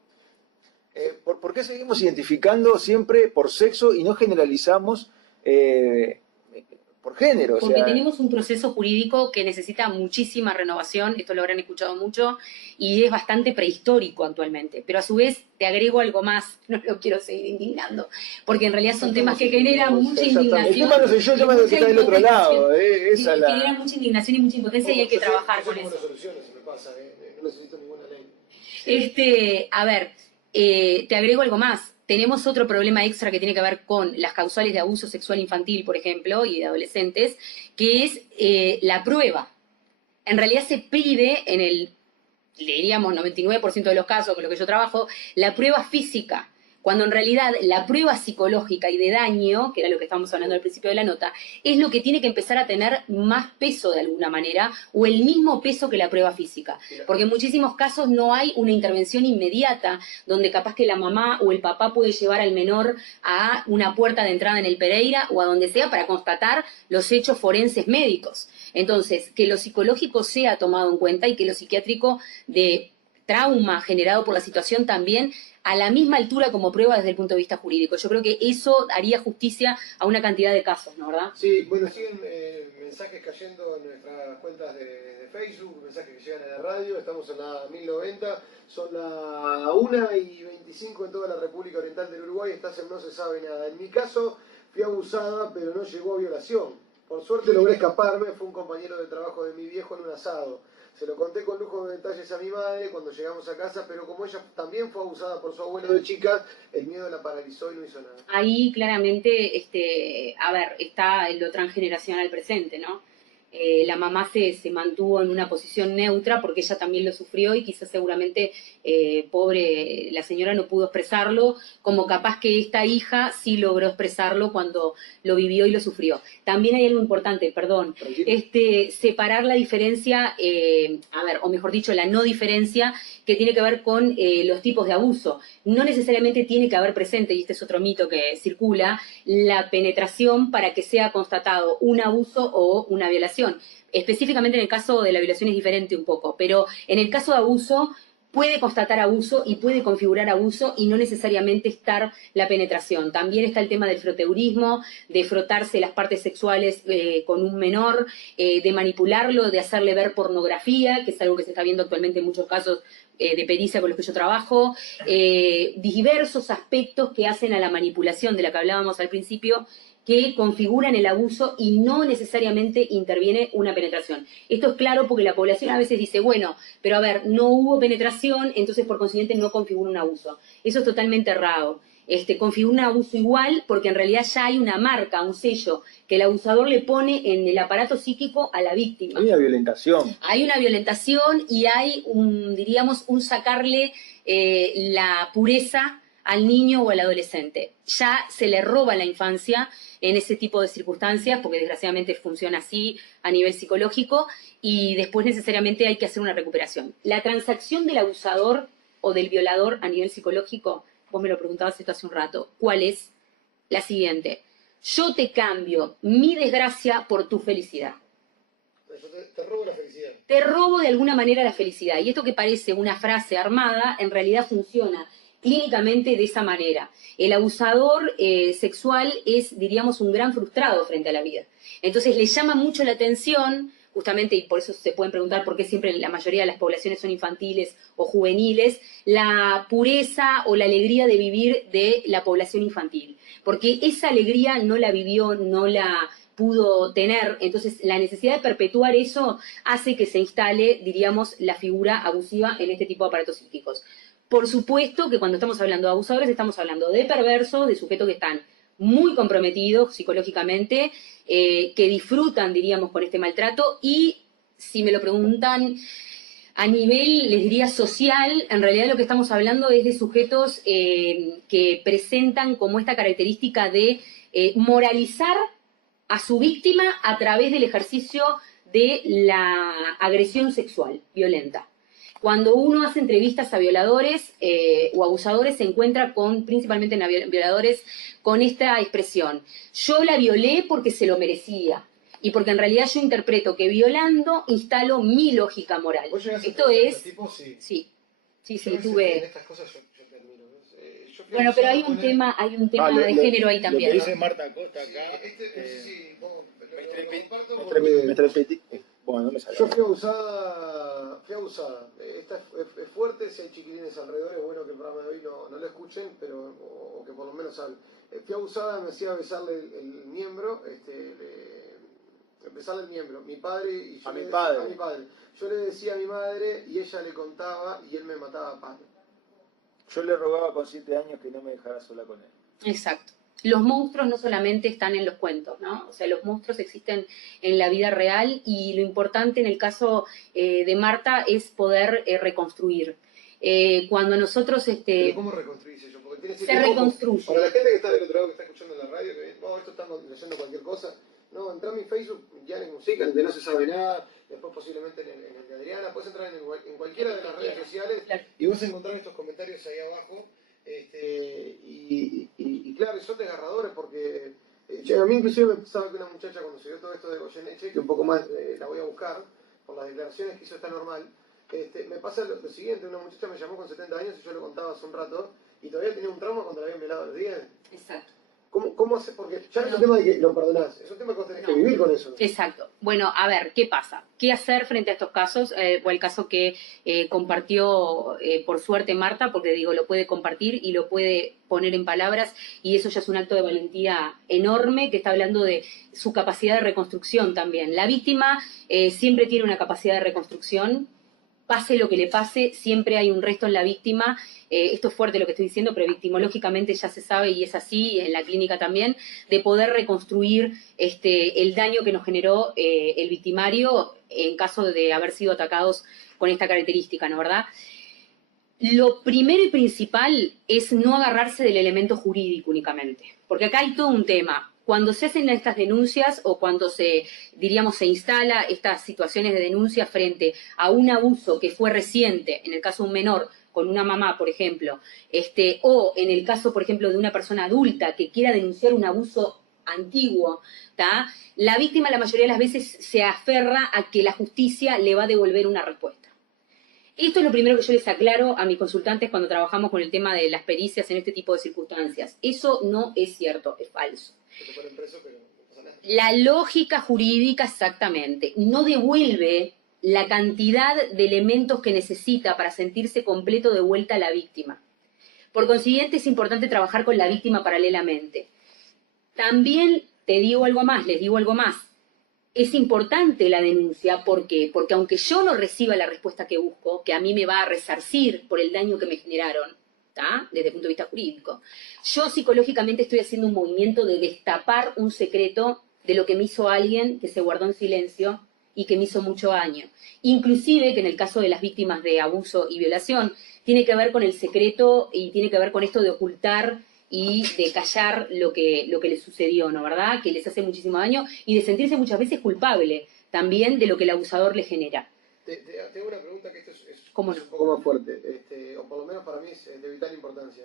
¿Por qué seguimos identificando siempre por sexo y no generalizamos por género? Porque tenemos un proceso jurídico que necesita muchísima renovación, esto lo habrán escuchado mucho, y es bastante prehistórico actualmente. Pero a su vez, te agrego algo más, no lo quiero seguir indignando, porque en realidad son temas que generan mucha indignación. El tema no soy yo, el tema es que está del otro lado. Generan mucha indignación y mucha impotencia y hay que trabajar con eso. Soluciones, me pasa, no necesito ninguna ley. A ver, te agrego algo más. Tenemos otro problema extra que tiene que ver con las causales de abuso sexual infantil, por ejemplo, y de adolescentes, que es la prueba. En realidad se pide en el, diríamos, 99% de los casos con lo que yo trabajo, la prueba física, cuando en realidad la prueba psicológica y de daño, que era lo que estábamos hablando al principio de la nota, es lo que tiene que empezar a tener más peso de alguna manera, o el mismo peso que la prueba física. Porque en muchísimos casos no hay una intervención inmediata, donde capaz que la mamá o el papá puede llevar al menor a una puerta de entrada en el Pereira o a donde sea para constatar los hechos forenses médicos. Entonces, que lo psicológico sea tomado en cuenta y que lo psiquiátrico de trauma generado por la situación también a la misma altura como prueba desde el punto de vista jurídico. Yo creo que eso haría justicia a una cantidad de casos, ¿no, verdad? Sí, bueno, siguen mensajes cayendo en nuestras cuentas de Facebook, mensajes que llegan a la radio, estamos en la 1090, son las 1:25 en toda la República Oriental del Uruguay, estás en No se sabe nada. En mi caso, fui abusada, pero no llegó a violación. Por suerte logré escaparme, fue un compañero de trabajo de mi viejo en un asado. Se lo conté con lujo de detalles a mi madre cuando llegamos a casa, pero como ella también fue abusada por su abuelo de chica, el miedo la paralizó y no hizo nada. Ahí claramente, está lo transgeneracional presente, ¿no? La mamá se mantuvo en una posición neutra porque ella también lo sufrió y quizás seguramente, pobre, la señora no pudo expresarlo, como capaz que esta hija sí logró expresarlo cuando lo vivió y lo sufrió. También hay algo importante, separar la diferencia, o mejor dicho, la no diferencia que tiene que ver con los tipos de abuso. No necesariamente tiene que haber presente, y este es otro mito que circula, la penetración para que sea constatado un abuso o una violación. Específicamente en el caso de la violación es diferente un poco, pero en el caso de abuso puede constatar abuso y puede configurar abuso y no necesariamente estar la penetración. También está el tema del froteurismo, de frotarse las partes sexuales con un menor, de manipularlo, de hacerle ver pornografía, que es algo que se está viendo actualmente en muchos casos de pericia con los que yo trabajo, diversos aspectos que hacen a la manipulación de la que hablábamos al principio, que configuran el abuso y no necesariamente interviene una penetración. Esto es claro porque la población a veces dice, bueno, pero a ver, no hubo penetración, entonces por consiguiente no configura un abuso. Eso es totalmente errado. Configura un abuso igual porque en realidad ya hay una marca, un sello, que el abusador le pone en el aparato psíquico a la víctima. Hay una violentación. Hay una violentación y hay un sacarle la pureza al niño o al adolescente. Ya se le roba la infancia en ese tipo de circunstancias, porque desgraciadamente funciona así a nivel psicológico, y después necesariamente hay que hacer una recuperación. La transacción del abusador o del violador a nivel psicológico, vos me lo preguntabas esto hace un rato, ¿cuál es? La siguiente: yo te cambio mi desgracia por tu felicidad. Yo te robo la felicidad. Te robo de alguna manera la felicidad. Y esto que parece una frase armada, en realidad funciona clínicamente de esa manera. El abusador sexual es, diríamos, un gran frustrado frente a la vida. Entonces le llama mucho la atención, justamente, y por eso se pueden preguntar por qué siempre la mayoría de las poblaciones son infantiles o juveniles, la pureza o la alegría de vivir de la población infantil. Porque esa alegría no la vivió, no la pudo tener, entonces la necesidad de perpetuar eso hace que se instale, diríamos, la figura abusiva en este tipo de aparatos psíquicos. Por supuesto que cuando estamos hablando de abusadores estamos hablando de perversos, de sujetos que están muy comprometidos psicológicamente, que disfrutan, diríamos, con este maltrato, y si me lo preguntan a nivel, les diría, social, en realidad lo que estamos hablando es de sujetos que presentan como esta característica de moralizar a su víctima a través del ejercicio de la agresión sexual violenta. Cuando uno hace entrevistas a violadores o abusadores, se encuentra con, principalmente en violadores, con esta expresión: yo la violé porque se lo merecía, y porque en realidad yo interpreto que violando instalo mi lógica moral. Esto es... Tipo, sí. Sí, En tuve... estas cosas yo te admiro. Bueno, pero hay un tema de género ahí también. Lo que dice Marta Acosta acá. Sí, no sé si lo comparto Bueno, no me sale. yo fui abusada. Esta es fuerte, si hay chiquilines alrededor, es bueno que el programa de hoy no lo escuchen, pero o que por lo menos hablen. Fui abusada, me hacía besarle el miembro, besarle el miembro, mi padre y yo A mi padre. Yo le decía a mi madre y ella le contaba y él me mataba a palo. Yo le rogaba con 7 años que no me dejara sola con él. Exacto. Los monstruos no solamente están en los cuentos, ¿no? O sea, los monstruos existen en la vida real, y lo importante en el caso de Marta es poder reconstruir. Cuando nosotros... ¿Pero cómo reconstruirse eso? Porque tiene se reconstruye. Para la gente que está del otro lado, que está escuchando en la radio, que esto están leyendo cualquier cosa, no, entra a mi Facebook, Diana Musica, de No Se Sabe Nada, después posiblemente en el de Adriana, puedes entrar en cualquiera de las redes sociales, claro, y vas a encontrar estos comentarios ahí abajo. Y claro, son desgarradores porque a mí inclusive me pasaba que una muchacha, cuando se dio todo esto de Goyeneche, que un poco más la voy a buscar por las declaraciones que hizo, está normal, me pasa lo siguiente: una muchacha me llamó con 70 años y yo le contaba hace un rato y todavía tenía un trauma cuando la habían violado a los 10. Exacto. ¿Cómo hace? Porque ya no es un tema de que lo perdonás, es un tema que vos tenés que vivir con eso. Exacto. Bueno, a ver, ¿qué pasa? ¿Qué hacer frente a estos casos? O el caso que compartió, por suerte, Marta, porque digo, lo puede compartir y lo puede poner en palabras, y eso ya es un acto de valentía enorme, que está hablando de su capacidad de reconstrucción también. La víctima siempre tiene una capacidad de reconstrucción. Pase lo que le pase, siempre hay un resto en la víctima. Esto es fuerte lo que estoy diciendo, pero victimológicamente ya se sabe, y es así, en la clínica también, de poder reconstruir el daño que nos generó el victimario en caso de haber sido atacados con esta característica, ¿no verdad? Lo primero y principal es no agarrarse del elemento jurídico únicamente, porque acá hay todo un tema. Cuando se hacen estas denuncias, o cuando se instala estas situaciones de denuncia frente a un abuso que fue reciente, en el caso de un menor con una mamá, por ejemplo, o en el caso, por ejemplo, de una persona adulta que quiera denunciar un abuso antiguo, ¿tá? La víctima la mayoría de las veces se aferra a que la justicia le va a devolver una respuesta. Esto es lo primero que yo les aclaro a mis consultantes cuando trabajamos con el tema de las pericias en este tipo de circunstancias. Eso no es cierto, es falso. La lógica jurídica, exactamente, no devuelve la cantidad de elementos que necesita para sentirse completo de vuelta a la víctima. Por consiguiente, es importante trabajar con la víctima paralelamente. También les digo algo más. Es importante la denuncia, ¿por qué? Porque aunque yo no reciba la respuesta que busco, que a mí me va a resarcir por el daño que me generaron, ¿tá? Desde el punto de vista jurídico, yo psicológicamente estoy haciendo un movimiento de destapar un secreto de lo que me hizo alguien que se guardó en silencio y que me hizo mucho daño. Inclusive que en el caso de las víctimas de abuso y violación, tiene que ver con el secreto y tiene que ver con esto de ocultar y de callar lo que les sucedió, ¿no? ¿Verdad? Que les hace muchísimo daño y de sentirse muchas veces culpable también de lo que el abusador le genera. Tengo una pregunta que esto es ¿Cómo no? un poco más fuerte, o por lo menos para mí es de vital importancia.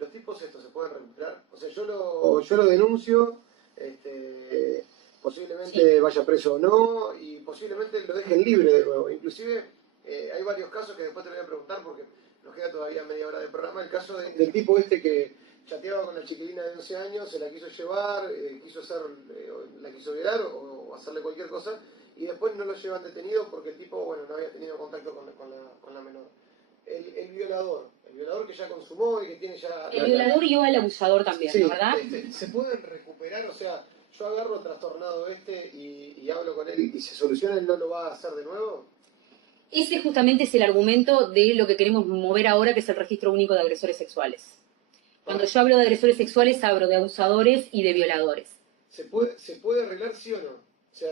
¿Los tipos estos se pueden recuperar? O sea, yo lo denuncio, posiblemente vaya preso o no, y posiblemente lo dejen libre de nuevo. Inclusive hay varios casos que después te voy a preguntar porque nos queda todavía media hora de programa. El caso del tipo este que chateaba con la chiquilina de 11 años, se la quiso llevar, la quiso violar o hacerle cualquier cosa, y después no lo llevan detenido porque el tipo, bueno, no había tenido contacto con la menor. El violador que ya consumó y que tiene ya... El violador y el abusador también, sí, ¿no? ¿Verdad? ¿Se pueden recuperar? O sea, yo agarro trastornado y hablo con él y se soluciona, ¿él no lo va a hacer de nuevo? Ese justamente es el argumento de lo que queremos mover ahora, que es el registro único de agresores sexuales. Cuando yo hablo de agresores sexuales, hablo de abusadores y de violadores. ¿Se puede arreglar sí o no? O sea,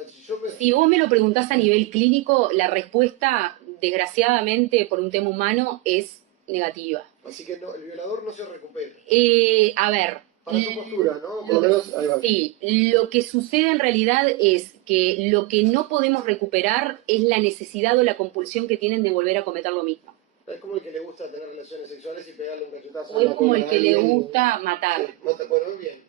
Si vos me lo preguntás a nivel clínico, la respuesta, desgraciadamente, por un tema humano, es negativa. Así que no, el violador no se recupera. A ver... Para tu postura, ¿no? Por lo menos, ahí va. Sí, lo que sucede en realidad es que lo que no podemos recuperar es la necesidad o la compulsión que tienen de volver a cometer lo mismo. Es como el que le gusta tener relaciones sexuales y pegarle un cachetazo. O es como el que le gusta matar. Sí, bueno, muy bien.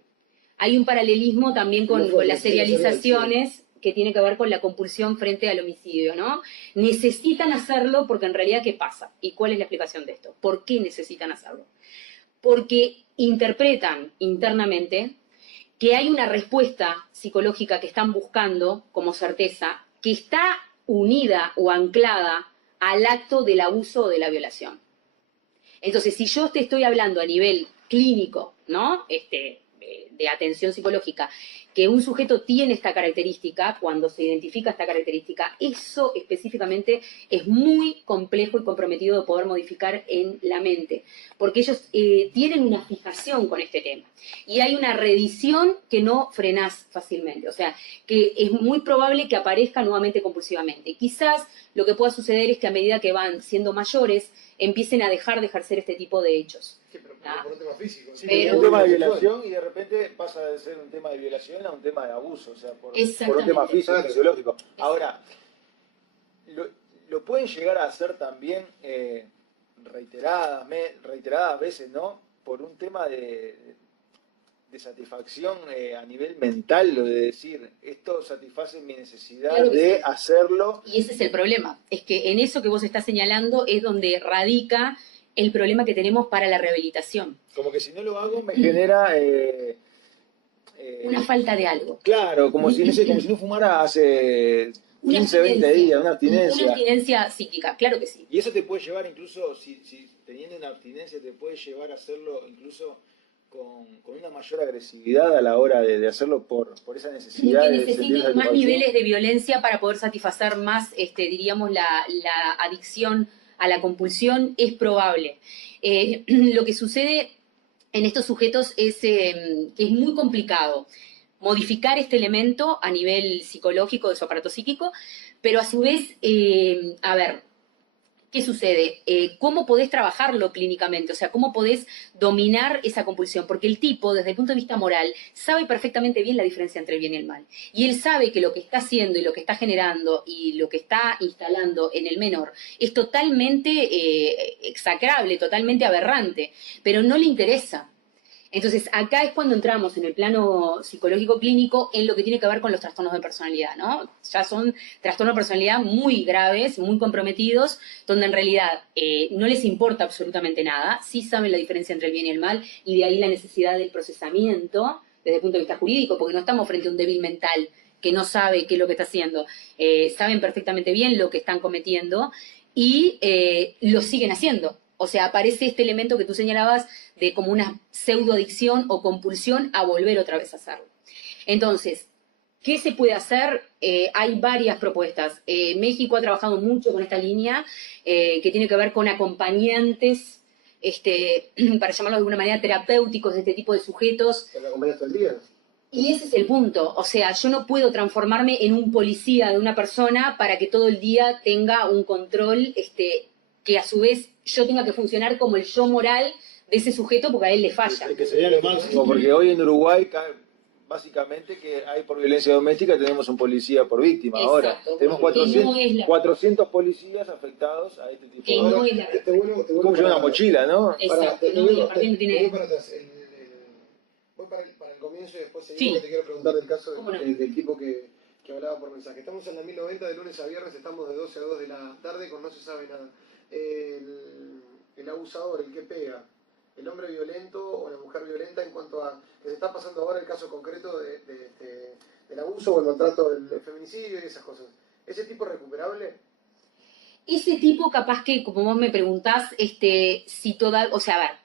Hay un paralelismo también con las serializaciones que tiene que ver con la compulsión frente al homicidio, ¿no? Necesitan hacerlo porque en realidad, ¿qué pasa? ¿Y cuál es la explicación de esto? ¿Por qué necesitan hacerlo? Porque interpretan internamente que hay una respuesta psicológica que están buscando como certeza, que está unida o anclada al acto del abuso o de la violación. Entonces, si yo te estoy hablando a nivel clínico, ¿no? De atención psicológica, que un sujeto tiene esta característica, cuando se identifica esta característica, eso específicamente es muy complejo y comprometido de poder modificar en la mente, porque ellos tienen una fijación con este tema. Y hay una reedición que no frenás fácilmente, o sea, que es muy probable que aparezca nuevamente compulsivamente. Quizás lo que pueda suceder es que a medida que van siendo mayores, empiecen a dejar de ejercer este tipo de hechos. Sí, pero por un tema físico. Sí, pero un tema de violación y de repente pasa de ser un tema de violación a un tema de abuso, o sea, por un tema físico, fisiológico. Ahora, lo pueden llegar a hacer también reiteradas veces, ¿no? Por un tema de satisfacción a nivel mental, lo de decir, esto satisface mi necesidad de hacerlo. Y ese es el problema, es que en eso que vos estás señalando es donde radica el problema que tenemos para la rehabilitación. Como que si no lo hago me genera... una falta de algo. Claro, como si no fumara hace 15, 20 días, una abstinencia. Una abstinencia psíquica, claro que sí. Y eso te puede llevar incluso, si teniendo una abstinencia, te puede llevar a hacerlo incluso con una mayor agresividad a la hora de hacerlo por esa necesidad que de sentir necesiten más satisfacción. niveles de violencia para poder satisfacer más, diríamos, la adicción a la compulsión, es probable. Lo que sucede en estos sujetos es que es muy complicado modificar este elemento a nivel psicológico de su aparato psíquico, pero a su vez, a ver, ¿qué sucede? ¿Cómo podés trabajarlo clínicamente? O sea, ¿cómo podés dominar esa compulsión? Porque el tipo, desde el punto de vista moral, sabe perfectamente bien la diferencia entre el bien y el mal. Y él sabe que lo que está haciendo y lo que está generando y lo que está instalando en el menor es totalmente execrable, totalmente aberrante, pero no le interesa. Entonces, acá es cuando entramos en el plano psicológico clínico en lo que tiene que ver con los trastornos de personalidad, ¿no? Ya son trastornos de personalidad muy graves, muy comprometidos, donde en realidad no les importa absolutamente nada, sí saben la diferencia entre el bien y el mal, y de ahí la necesidad del procesamiento desde el punto de vista jurídico, porque no estamos frente a un débil mental que no sabe qué es lo que está haciendo. Saben perfectamente bien lo que están cometiendo y lo siguen haciendo. O sea, aparece este elemento que tú señalabas de como una pseudoadicción o compulsión a volver otra vez a hacerlo. Entonces, ¿qué se puede hacer? Hay varias propuestas. México ha trabajado mucho con esta línea que tiene que ver con acompañantes, para llamarlo de alguna manera, terapéuticos de este tipo de sujetos. ¿Te acompañas todo el día? Y ese es el punto. O sea, yo no puedo transformarme en un policía de una persona para que todo el día tenga un control que a su vez yo tenga que funcionar como el yo moral de ese sujeto porque a él le falla. Que sería lo máximo, porque hoy en Uruguay básicamente que hay por violencia doméstica tenemos un policía por víctima. Ahora Exacto. tenemos Que 400 policías afectados a este tipo Que de... no es la Te vuelvo Como lleva una mochila, ¿no? Exacto, te no, y aparte no tiene... voy para atrás. Voy para el comienzo y después seguimos, Sí. que te quiero preguntar del caso ¿Cómo no? del tipo que hablaba por mensaje. Estamos en la 1090 de lunes a viernes, estamos de 12 a 2 de la tarde con No se sabe nada. El abusador, el que pega, el hombre violento o la mujer violenta en cuanto a que se está pasando ahora el caso concreto del abuso o el maltrato, del feminicidio y esas cosas. ¿Ese tipo es recuperable? Ese tipo capaz que, como vos me preguntás, si toda... O sea, a ver,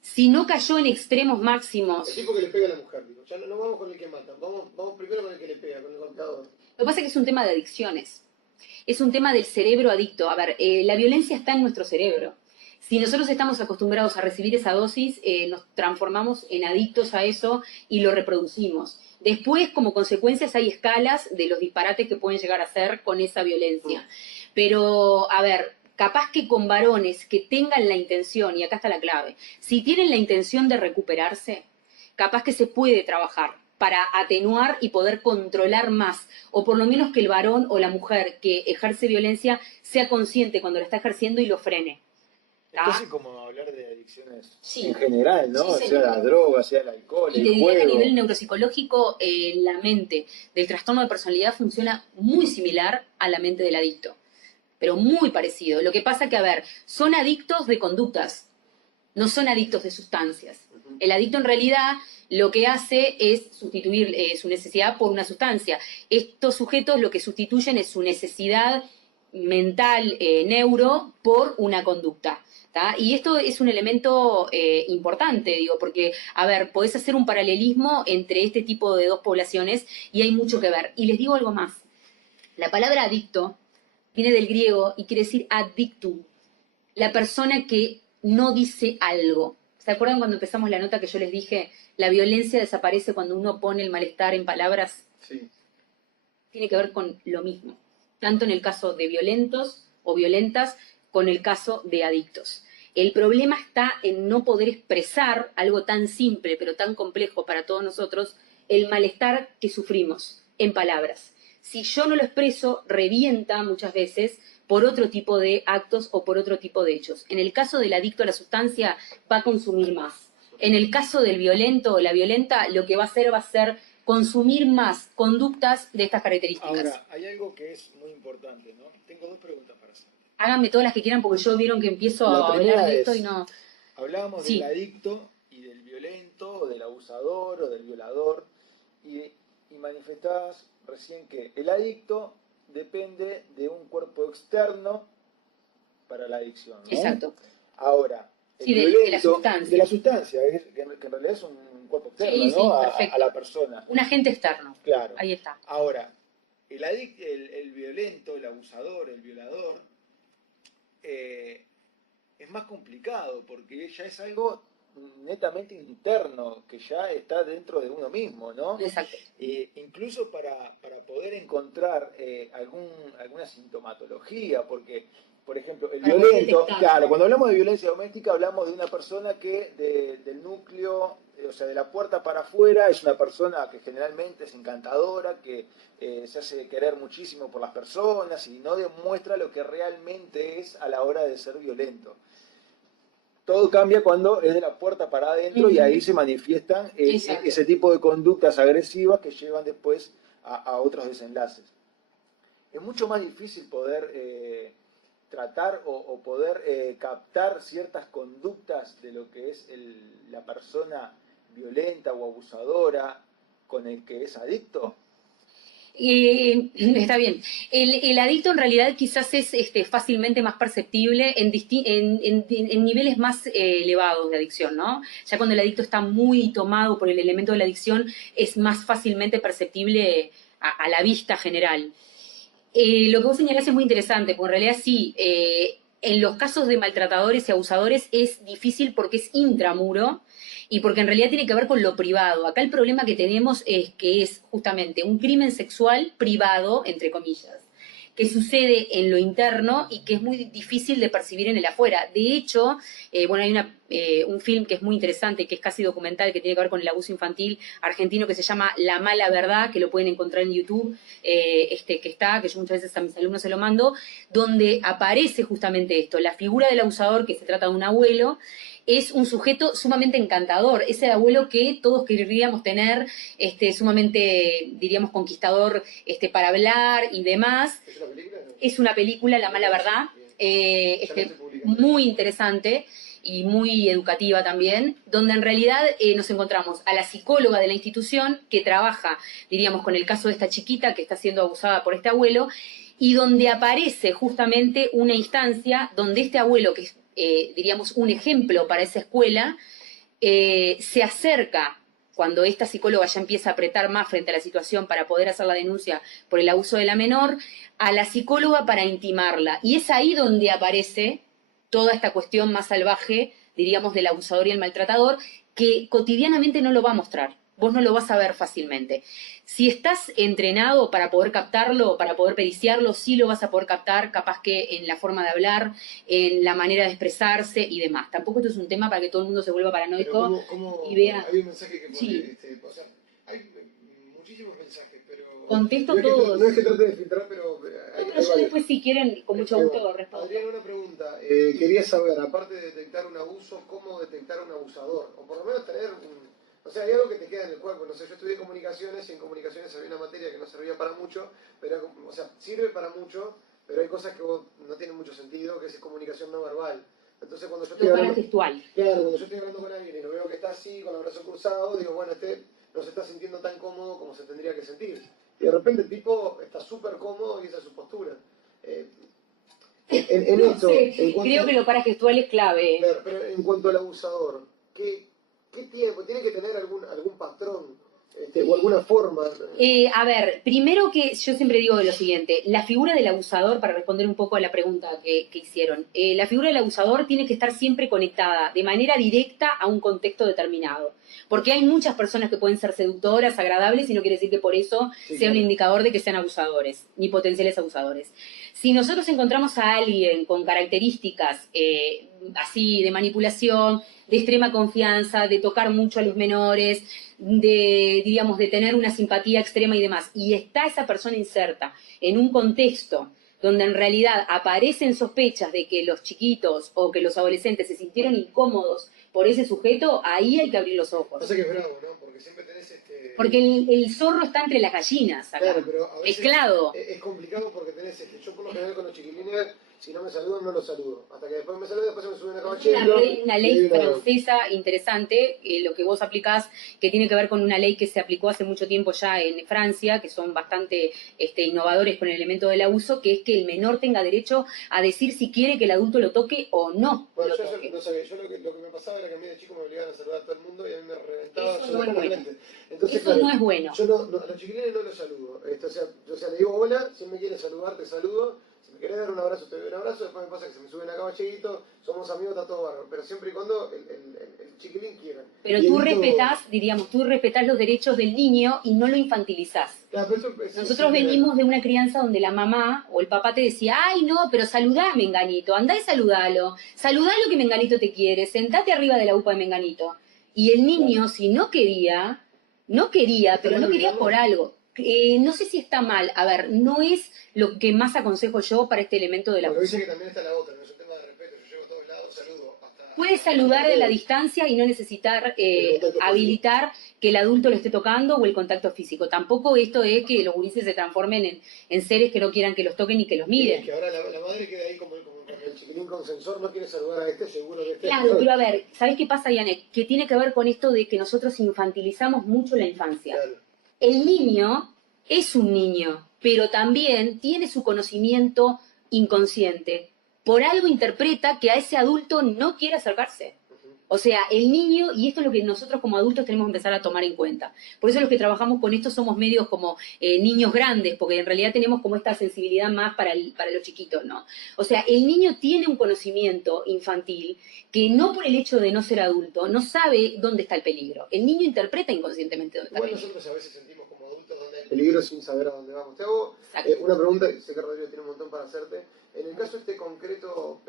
si no cayó en extremos máximos... El tipo que le pega a la mujer, digo. Ya no vamos con el que mata, vamos primero con el que le pega, con el golpeador. Lo que pasa es que es un tema de adicciones. Es un tema del cerebro adicto. A ver, la violencia está en nuestro cerebro. Si nosotros estamos acostumbrados a recibir esa dosis, nos transformamos en adictos a eso y lo reproducimos. Después, como consecuencias, hay escalas de los disparates que pueden llegar a ser con esa violencia. Pero, a ver, capaz que con varones que tengan la intención, y acá está la clave, si tienen la intención de recuperarse, capaz que se puede trabajar para atenuar y poder controlar más, o por lo menos que el varón o la mujer que ejerce violencia sea consciente cuando lo está ejerciendo y lo frene. Es casi como hablar de adicciones Sí. en general, ¿no? Sí, sea la droga, sea el alcohol, Y te el diría que a juego. nivel neuropsicológico, la mente del trastorno de personalidad funciona muy similar a la mente del adicto, pero muy parecido. Lo que pasa que, a ver, son adictos de conductas, no son adictos de sustancias. El adicto en realidad lo que hace es sustituir su necesidad por una sustancia. Estos sujetos lo que sustituyen es su necesidad mental, neuro, por una conducta. ¿Tá? Y esto es un elemento importante, digo, porque, a ver, podés hacer un paralelismo entre este tipo de dos poblaciones y hay mucho que ver. Y les digo algo más. La palabra adicto viene del griego y quiere decir addictum, la persona que no dice algo. ¿Se acuerdan cuando empezamos la nota que yo les dije, la violencia desaparece cuando uno pone el malestar en palabras? Sí. Tiene que ver con lo mismo, tanto en el caso de violentos o violentas, con el caso de adictos. El problema está en no poder expresar algo tan simple, pero tan complejo para todos nosotros, el malestar que sufrimos en palabras. Si yo no lo expreso, revienta muchas veces por otro tipo de actos o por otro tipo de hechos. En el caso del adicto a la sustancia, va a consumir más. En el caso del violento o la violenta, lo que va a ser consumir más conductas de estas características. Ahora, hay algo que es muy importante, ¿no? Tengo dos preguntas para hacer. Háganme todas las que quieran porque yo vieron que empiezo La a primera hablar de esto es, y no... Hablábamos Sí. del adicto y del violento, o del abusador, o del violador, y manifestabas recién que el adicto depende de un cuerpo externo para la adicción, ¿no? Exacto. Ahora, el Sí, de violento, la sustancia. de la sustancia, que en realidad es un cuerpo externo, Sí, ¿no? sí, perfecto. A la persona. Un agente externo. Claro. Ahí está. Ahora, el violento, el abusador, el violador, es más complicado porque ya es algo netamente interno, que ya está dentro de uno mismo, ¿no? Exacto. Incluso para poder encontrar alguna sintomatología, porque, por ejemplo, el Para poder violento, detectar. claro, cuando hablamos de violencia doméstica hablamos de una persona que del núcleo, o sea, de la puerta para afuera, es una persona que generalmente es encantadora, que se hace querer muchísimo por las personas y no demuestra lo que realmente es a la hora de ser violento. Todo cambia cuando es de la puerta para adentro y ahí se manifiestan Exacto. ese tipo de conductas agresivas que llevan después a otros desenlaces. Es mucho más difícil poder tratar o poder captar ciertas conductas de lo que es la persona violenta o abusadora con el que es adicto. Está bien. El adicto en realidad quizás es fácilmente más perceptible en niveles más elevados de adicción, ¿no? Ya cuando el adicto está muy tomado por el elemento de la adicción, es más fácilmente perceptible a la vista general. Lo que vos señalás es muy interesante, porque en realidad sí, en los casos de maltratadores y abusadores es difícil porque es intramuro, y porque en realidad tiene que ver con lo privado. Acá el problema que tenemos es que es justamente un crimen sexual privado, entre comillas, que sucede en lo interno y que es muy difícil de percibir en el afuera. De hecho, bueno, hay un film que es muy interesante, que es casi documental, que tiene que ver con el abuso infantil argentino, que se llama La Mala Verdad, que lo pueden encontrar en YouTube, que yo muchas veces a mis alumnos se lo mando, donde aparece justamente esto, la figura del abusador, que se trata de un abuelo, es un sujeto sumamente encantador, ese abuelo que todos querríamos tener, sumamente, diríamos, conquistador para hablar y demás. ¿Es una película? No. Es una película, La Mala Verdad, muy interesante y muy educativa también, donde en realidad nos encontramos a la psicóloga de la institución que trabaja, diríamos, con el caso de esta chiquita que está siendo abusada por este abuelo, y donde aparece justamente una instancia donde este abuelo, que es, diríamos, un ejemplo para esa escuela, se acerca, cuando esta psicóloga ya empieza a apretar más frente a la situación para poder hacer la denuncia por el abuso de la menor, a la psicóloga para intimarla. Y es ahí donde aparece toda esta cuestión más salvaje, diríamos, del abusador y el maltratador, que cotidianamente no lo va a mostrar. Vos no lo vas a ver fácilmente. Si estás entrenado para poder captarlo, para poder periciarlo, sí lo vas a poder captar, capaz que en la forma de hablar, en la manera de expresarse y demás. Tampoco esto es un tema para que todo el mundo se vuelva paranoico y vea... Hay un mensaje que pone, Sí. O sea, hay muchísimos mensajes, pero... Contesto no todos. No es que trate de filtrar, pero... No, pero yo después, si quieren, con mucho gusto respondo. Adrián, una pregunta. Quería saber, aparte de detectar un abuso, ¿cómo detectar un abusador? O por lo menos tener un... O sea, hay algo que te queda en el cuerpo. No sé, yo estudié comunicaciones y en comunicaciones había una materia que no servía para mucho, pero, o sea, sirve para mucho, pero hay cosas que no tienen mucho sentido, que es comunicación no verbal. Entonces, cuando yo estoy hablando, Textual. claro, cuando yo estoy hablando con alguien y lo veo que está así, con el brazo cruzado, digo, bueno, no se está sintiendo tan cómodo como se tendría que sentir. Y de repente el tipo está súper cómodo y esa es su postura. En No esto, sé, en creo que lo paragestual es clave. claro, pero en cuanto al abusador, ¿qué tiene? ¿Tiene que tener algún patrón o alguna forma? A ver, primero que yo siempre digo lo siguiente, la figura del abusador, para responder un poco a la pregunta que hicieron, la figura del abusador tiene que estar siempre conectada de manera directa a un contexto determinado. Porque hay muchas personas que pueden ser seductoras, agradables, y no quiere decir que por eso sea un indicador de que sean abusadores, ni potenciales abusadores. Si nosotros encontramos a alguien con características así de manipulación, de extrema confianza, de tocar mucho a los menores, diríamos, de tener una simpatía extrema y demás, y está esa persona inserta en un contexto donde en realidad aparecen sospechas de que los chiquitos o que los adolescentes se sintieron incómodos por ese sujeto, ahí hay que abrir los ojos. Pasa que es bravo, ¿no? Porque siempre tenés Porque el zorro está entre las gallinas acá. Claro, pero a veces mezclado. Es complicado porque tenés yo por lo general con los chiquilines, si no me saludan, no los saludo. Hasta que después me saludan, después se me suben a caballero. Una ley francesa interesante, lo que vos aplicás, que tiene que ver con una ley que se aplicó hace mucho tiempo ya en Francia, que son bastante innovadores con el elemento del abuso, que es que el menor tenga derecho a decir si quiere que el adulto lo toque o no. Bueno, yo no sabía, yo lo que me pasaba era que a mí de chico me obligaban a saludar a todo el mundo y a mí me reventaba. Eso no es bueno. Entonces, Eso no es bueno. Yo a los chiquilines no los saludo. O sea, le digo hola, si me quieres saludar, te saludo. Si me querés dar un abrazo, te doy un abrazo. Después me pasa que se me suben a caballito, somos amigos, está todo bárbaro. Pero siempre y cuando el chiquilín quiera. Pero tú respetás los derechos del niño y no lo infantilizás. Claro, Nosotros venimos de una crianza donde la mamá o el papá te decía, ay no, pero saludá a Menganito, andá y saludalo que Menganito te quiere, sentate arriba de la upa de Menganito. Y el niño, si no quería, pero no quería por algo. No sé si está mal, a ver, no es lo que más aconsejo yo para este elemento de la Porque dice que también está la otra, no es un tema de respeto, yo llego a todos lados, saludo. Puedes saludar de la distancia y no necesitar habilitar que el adulto lo esté tocando o el contacto físico. Tampoco esto es que los gurises se transformen en seres que no quieran que los toquen ni que los miren. Es que ahora la madre queda ahí como el chiquilín con sensor, no quiere saludar a seguro que Claro, pero a ver, ¿sabés qué pasa, Yanek? Que tiene que ver con esto de que nosotros infantilizamos mucho la infancia. Claro. El niño es un niño, pero también tiene su conocimiento inconsciente. Por algo interpreta que a ese adulto no quiere acercarse. O sea, el niño, y esto es lo que nosotros como adultos tenemos que empezar a tomar en cuenta. Por eso los que trabajamos con esto somos medios como niños grandes, porque en realidad tenemos como esta sensibilidad más para los chiquitos, ¿no? O sea, el niño tiene un conocimiento infantil que no por el hecho de no ser adulto, no sabe dónde está el peligro. El niño interpreta inconscientemente dónde está el peligro. Nosotros a veces sentimos como adultos donde hay peligro sin saber a dónde vamos. Te hago una pregunta, sé que Rodrigo tiene un montón para hacerte. En el caso concreto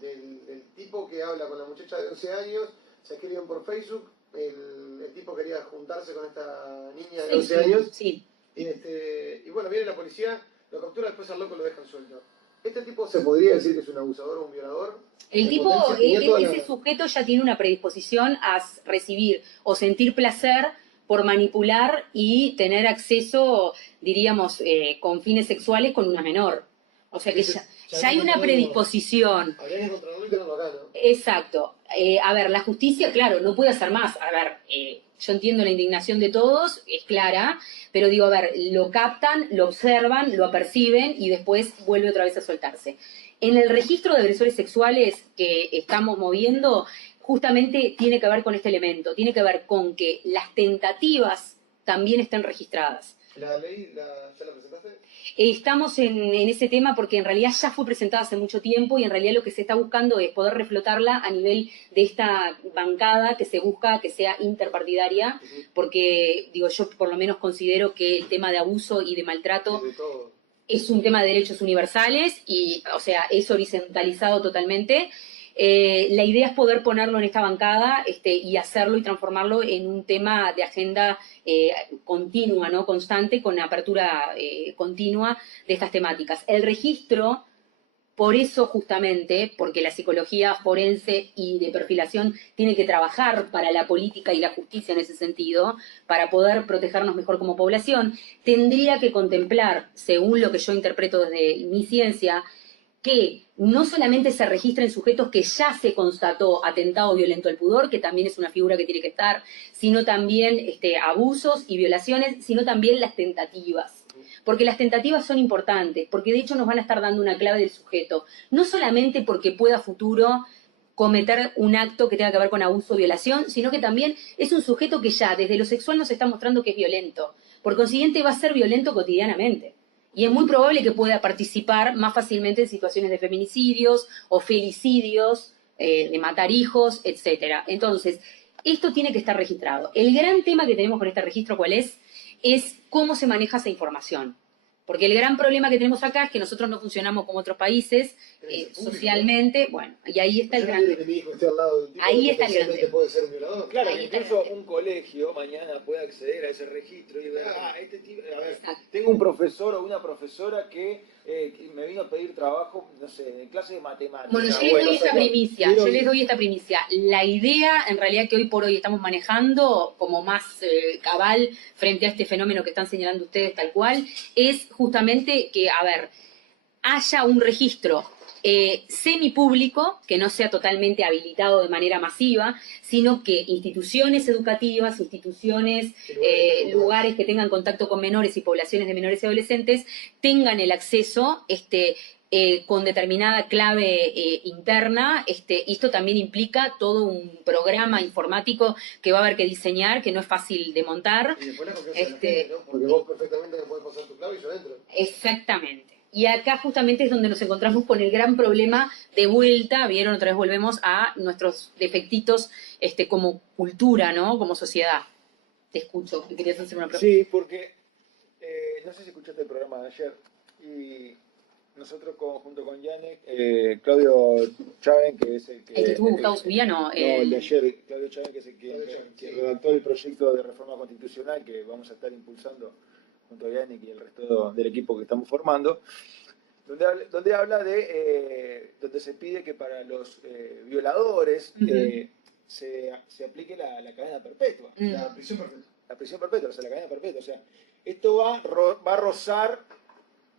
del tipo que habla con la muchacha de 11 años, se escriben por Facebook, el tipo quería juntarse con esta niña de 11 años, sí. Y bueno, viene la policía, lo captura, después al loco lo dejan suelto. ¿Este tipo se podría decir que es un abusador o un violador? El tipo, ese sujeto ya tiene una predisposición a recibir o sentir placer por manipular y tener acceso, diríamos, con fines sexuales con una menor. O sea que ya hay una predisposición. Habría que encontrarlo y tenerlo acá, ¿no? Exacto. A ver, la justicia, claro, no puede hacer más. A ver, yo entiendo la indignación de todos, es clara, pero digo, a ver, lo captan, lo observan, lo aperciben y después vuelve otra vez a soltarse. En el registro de agresores sexuales que estamos moviendo, justamente tiene que ver con este elemento, tiene que ver con que las tentativas también estén registradas. ¿La ley ya la presentaste? Estamos en ese tema porque en realidad ya fue presentada hace mucho tiempo y en realidad lo que se está buscando es poder reflotarla a nivel de esta bancada que se busca que sea interpartidaria, porque digo yo por lo menos considero que el tema de abuso y de maltrato es un tema de derechos universales y, o sea, es horizontalizado totalmente. La idea es poder ponerlo en esta bancada y hacerlo y transformarlo en un tema de agenda continua, ¿no? Constante, con apertura continua de estas temáticas. El registro, por eso justamente, porque la psicología forense y de perfilación tiene que trabajar para la política y la justicia en ese sentido, para poder protegernos mejor como población, tendría que contemplar, según lo que yo interpreto desde mi ciencia, que no solamente se registren sujetos que ya se constató atentado violento al pudor, que también es una figura que tiene que estar, sino también abusos y violaciones, sino también las tentativas. Porque las tentativas son importantes, porque de hecho nos van a estar dando una clave del sujeto. No solamente porque pueda a futuro cometer un acto que tenga que ver con abuso o violación, sino que también es un sujeto que ya desde lo sexual nos está mostrando que es violento. Por consiguiente va a ser violento cotidianamente. Y es muy probable que pueda participar más fácilmente en situaciones de feminicidios o felicidios, de matar hijos, etcétera. Entonces, esto tiene que estar registrado. El gran tema que tenemos con este registro, ¿cuál es? Es cómo se maneja esa información. Porque el gran problema que tenemos acá es que nosotros no funcionamos como otros países socialmente. Bueno, y ahí está el gran tema. Ahí está el gran tema. Puede ser un violador. Claro, incluso un colegio mañana puede acceder a ese registro y ver, este tipo, a ver, tengo un profesor o una profesora que me vino a pedir trabajo, no sé, en clase de matemáticas. Bueno, yo les doy esta primicia. La idea, en realidad, que hoy por hoy estamos manejando como más cabal frente a este fenómeno que están señalando ustedes tal cual, es justamente que, a ver, haya un registro semipúblico, que no sea totalmente habilitado de manera masiva, sino que instituciones educativas, instituciones, lugares que tengan contacto con menores y poblaciones de menores y adolescentes tengan el acceso con determinada clave interna. Y esto también implica todo un programa informático que va a haber que diseñar, que no es fácil de montar. Y después la confianza de la gente, ¿no? Porque vos perfectamente me podés pasar tu clave y yo entro. Exactamente. Y acá justamente es donde nos encontramos con el gran problema de vuelta, vieron, otra vez volvemos a nuestros defectitos como cultura, ¿no? Como sociedad. Te escucho, ¿querías hacer una pregunta? Sí, porque no sé si escuchaste el programa de ayer y nosotros junto con Yanek, Claudio Chávez, que es el que... ¿El que estuvo Gustavo Zubiano? No, el de ayer, Claudio Chávez, que es el que redactó el proyecto de reforma constitucional que vamos a estar impulsando junto a Yannick y el resto del equipo que estamos formando, donde habla de, donde se pide que para los violadores se aplique la cadena perpetua. La prisión perpetua. La prisión perpetua, o sea, la cadena perpetua. O sea, esto va a rozar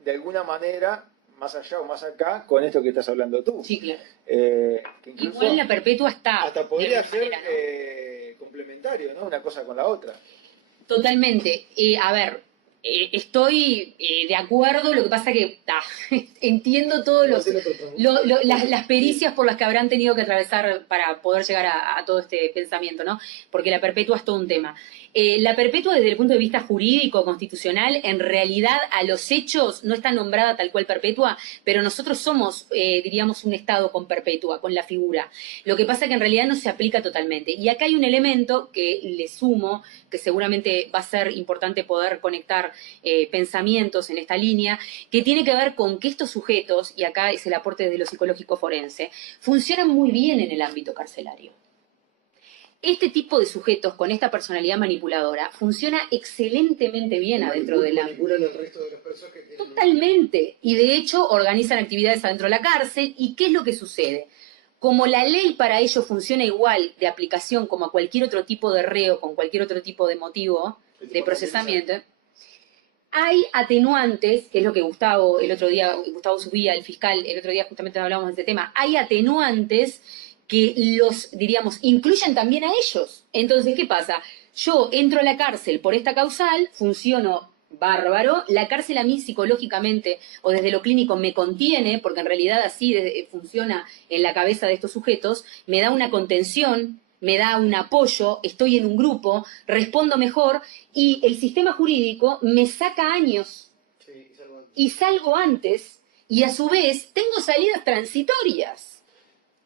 de alguna manera, más allá o más acá, con esto que estás hablando tú. Sí, claro. Que incluso igual la perpetua está. Hasta podría ser manera, ¿no? Complementario, ¿no? Una cosa con la otra. Totalmente. A ver, estoy de acuerdo, lo que pasa que entiendo todos las pericias por las que habrán tenido que atravesar para poder llegar a todo este pensamiento, ¿no? Porque la perpetua es todo un tema. La perpetua desde el punto de vista jurídico, constitucional, en realidad a los hechos no está nombrada tal cual perpetua, pero nosotros somos, diríamos, un Estado con perpetua, con la figura. Lo que pasa es que en realidad no se aplica totalmente. Y acá hay un elemento que le sumo, que seguramente va a ser importante poder conectar pensamientos en esta línea, que tiene que ver con que estos sujetos, y acá es el aporte desde lo psicológico forense, funcionan muy bien en el ámbito carcelario. Este tipo de sujetos con esta personalidad manipuladora funciona excelentemente bien adentro del ámbito. Manipulan al resto de los presos que tienen... Totalmente. Y de hecho organizan actividades adentro de la cárcel. ¿Y qué es lo que sucede? Como la ley para ellos funciona igual de aplicación como a cualquier otro tipo de reo, con cualquier otro tipo de motivo de procesamiento, hay atenuantes, que es lo que Gustavo Subía, el fiscal, el otro día justamente hablábamos de este tema, hay atenuantes que los, diríamos, incluyen también a ellos. Entonces, ¿qué pasa? Yo entro a la cárcel por esta causal, funciono bárbaro, la cárcel a mí psicológicamente o desde lo clínico me contiene, porque en realidad así funciona en la cabeza de estos sujetos, me da una contención, me da un apoyo, estoy en un grupo, respondo mejor y el sistema jurídico me saca años y salgo antes y a su vez tengo salidas transitorias.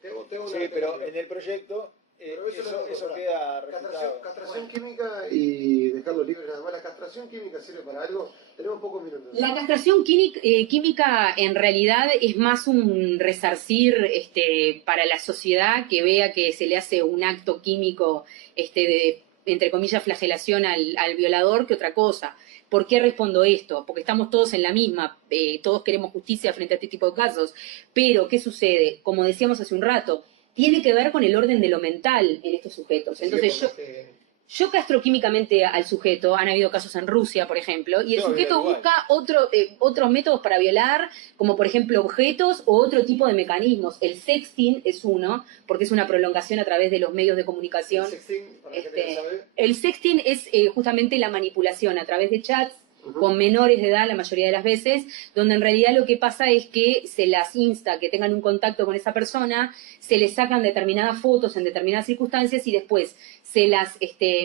Sí, pero en el proyecto eso queda refutado. Castración química y dejarlo libre nada más. ¿La castración química sirve para algo? Tenemos pocos minutos. La castración química en realidad es más un resarcir para la sociedad que vea que se le hace un acto químico de, entre comillas, flagelación al violador que otra cosa. ¿Por qué respondo esto? Porque estamos todos en la misma, todos queremos justicia frente a este tipo de casos. Pero, ¿qué sucede? Como decíamos hace un rato, tiene que ver con el orden de lo mental en estos sujetos. Entonces, yo castro químicamente al sujeto, han habido casos en Rusia, por ejemplo, y el sujeto busca otros métodos para violar, como por ejemplo objetos o otro tipo de mecanismos. El sexting es uno, porque es una prolongación a través de los medios de comunicación. El sexting es justamente la manipulación a través de chats con menores de edad la mayoría de las veces, donde en realidad lo que pasa es que se las insta que tengan un contacto con esa persona, se les sacan determinadas fotos en determinadas circunstancias y después se las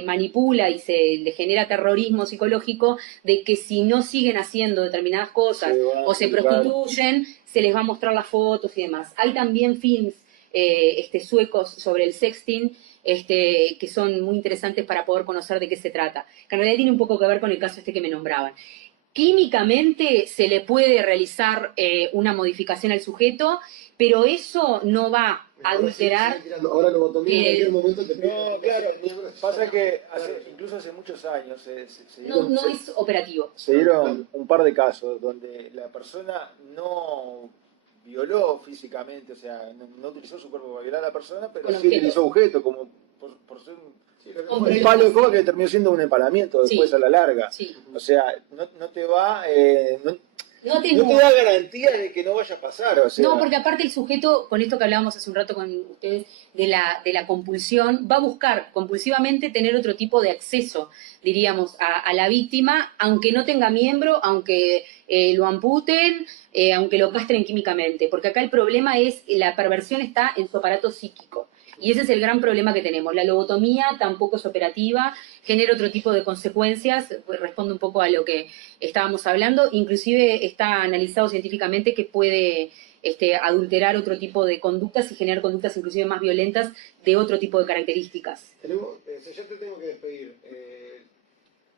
manipula y se les genera terrorismo psicológico de que si no siguen haciendo determinadas cosas o se prostituyen, se les va a mostrar las fotos y demás. Hay también films suecos sobre el sexting, que son muy interesantes para poder conocer de qué se trata. Que en realidad tiene un poco que ver con el caso que me nombraban. Químicamente se le puede realizar una modificación al sujeto, pero eso no va a adulterar. Ahora lobotomía en cualquier momento te No, claro, pasa que incluso hace muchos años no es operativo. Se dieron un par de casos donde la persona no violó físicamente, o sea, no utilizó su cuerpo para violar a la persona, pero sí utilizó objeto, como por ser un palo de coba que terminó siendo un empalamiento después a la larga. Sí. O sea, no te va... No te da garantía de que no vaya a pasar. O sea. No, porque aparte el sujeto, con esto que hablábamos hace un rato con ustedes, de la compulsión, va a buscar compulsivamente tener otro tipo de acceso, diríamos, a la víctima, aunque no tenga miembro, aunque lo amputen, aunque lo castren químicamente. Porque acá el problema es, la perversión está en su aparato psíquico. Y ese es el gran problema que tenemos. La lobotomía tampoco es operativa, genera otro tipo de consecuencias, responde un poco a lo que estábamos hablando, inclusive está analizado científicamente que puede adulterar otro tipo de conductas y generar conductas inclusive más violentas de otro tipo de características. Ya te tengo que despedir.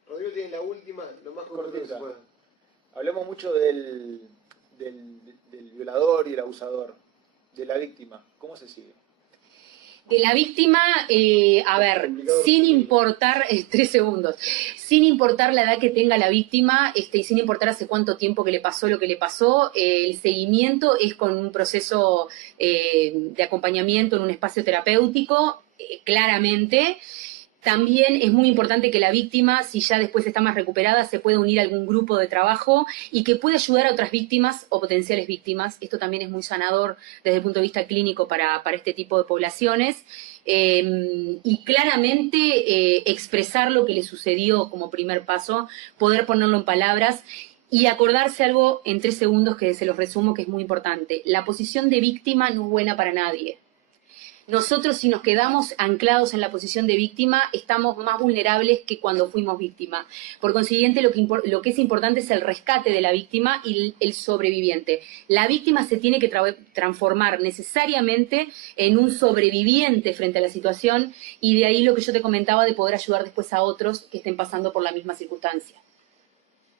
Rodrigo tiene la última, lo más corto que se pueda. Hablamos mucho del violador y el abusador, de la víctima. ¿Cómo se sigue? De la víctima, a ver, sin importar, 3 segundos, sin importar la edad que tenga la víctima y sin importar hace cuánto tiempo que le pasó lo que le pasó, el seguimiento es con un proceso de acompañamiento en un espacio terapéutico, claramente. También es muy importante que la víctima, si ya después está más recuperada, se pueda unir a algún grupo de trabajo y que pueda ayudar a otras víctimas o potenciales víctimas. Esto también es muy sanador desde el punto de vista clínico para este tipo de poblaciones. Y claramente expresar lo que le sucedió como primer paso, poder ponerlo en palabras y acordarse algo en 3 segundos que se los resumo, que es muy importante. La posición de víctima no es buena para nadie. Nosotros, si nos quedamos anclados en la posición de víctima, estamos más vulnerables que cuando fuimos víctima. Por consiguiente, lo que es importante es el rescate de la víctima y el sobreviviente. La víctima se tiene que transformar necesariamente en un sobreviviente frente a la situación, y de ahí lo que yo te comentaba de poder ayudar después a otros que estén pasando por la misma circunstancia.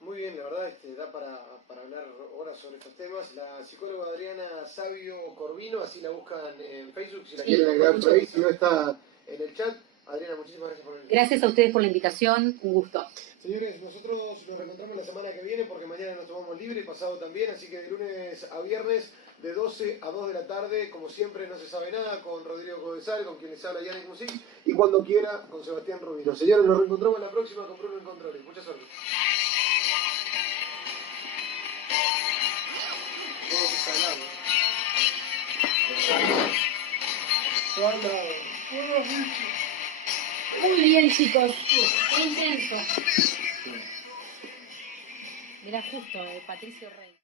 muy bien, la verdad, da para hablar horas sobre estos temas. La psicóloga Adriana Sabio Corvino, así la buscan en Facebook, si la Sí. quieren agregar por ahí, si no está en el chat. Adriana, muchísimas gracias por venir. Gracias a ustedes por la invitación, un gusto. Señores, nosotros nos reencontramos la semana que viene porque mañana nos tomamos libre y pasado también, así que de lunes a viernes de 12 a 2 de la tarde, como siempre, No se sabe nada, con Rodrigo Codesal, con quien les habla Yannick Music, y cuando quiera con Sebastián Rubino. Señores, nos reencontramos la próxima con Bruno en Controles. Mucha suerte. Muy bien, chicos. Muy intenso. Era justo, Patricio Rey.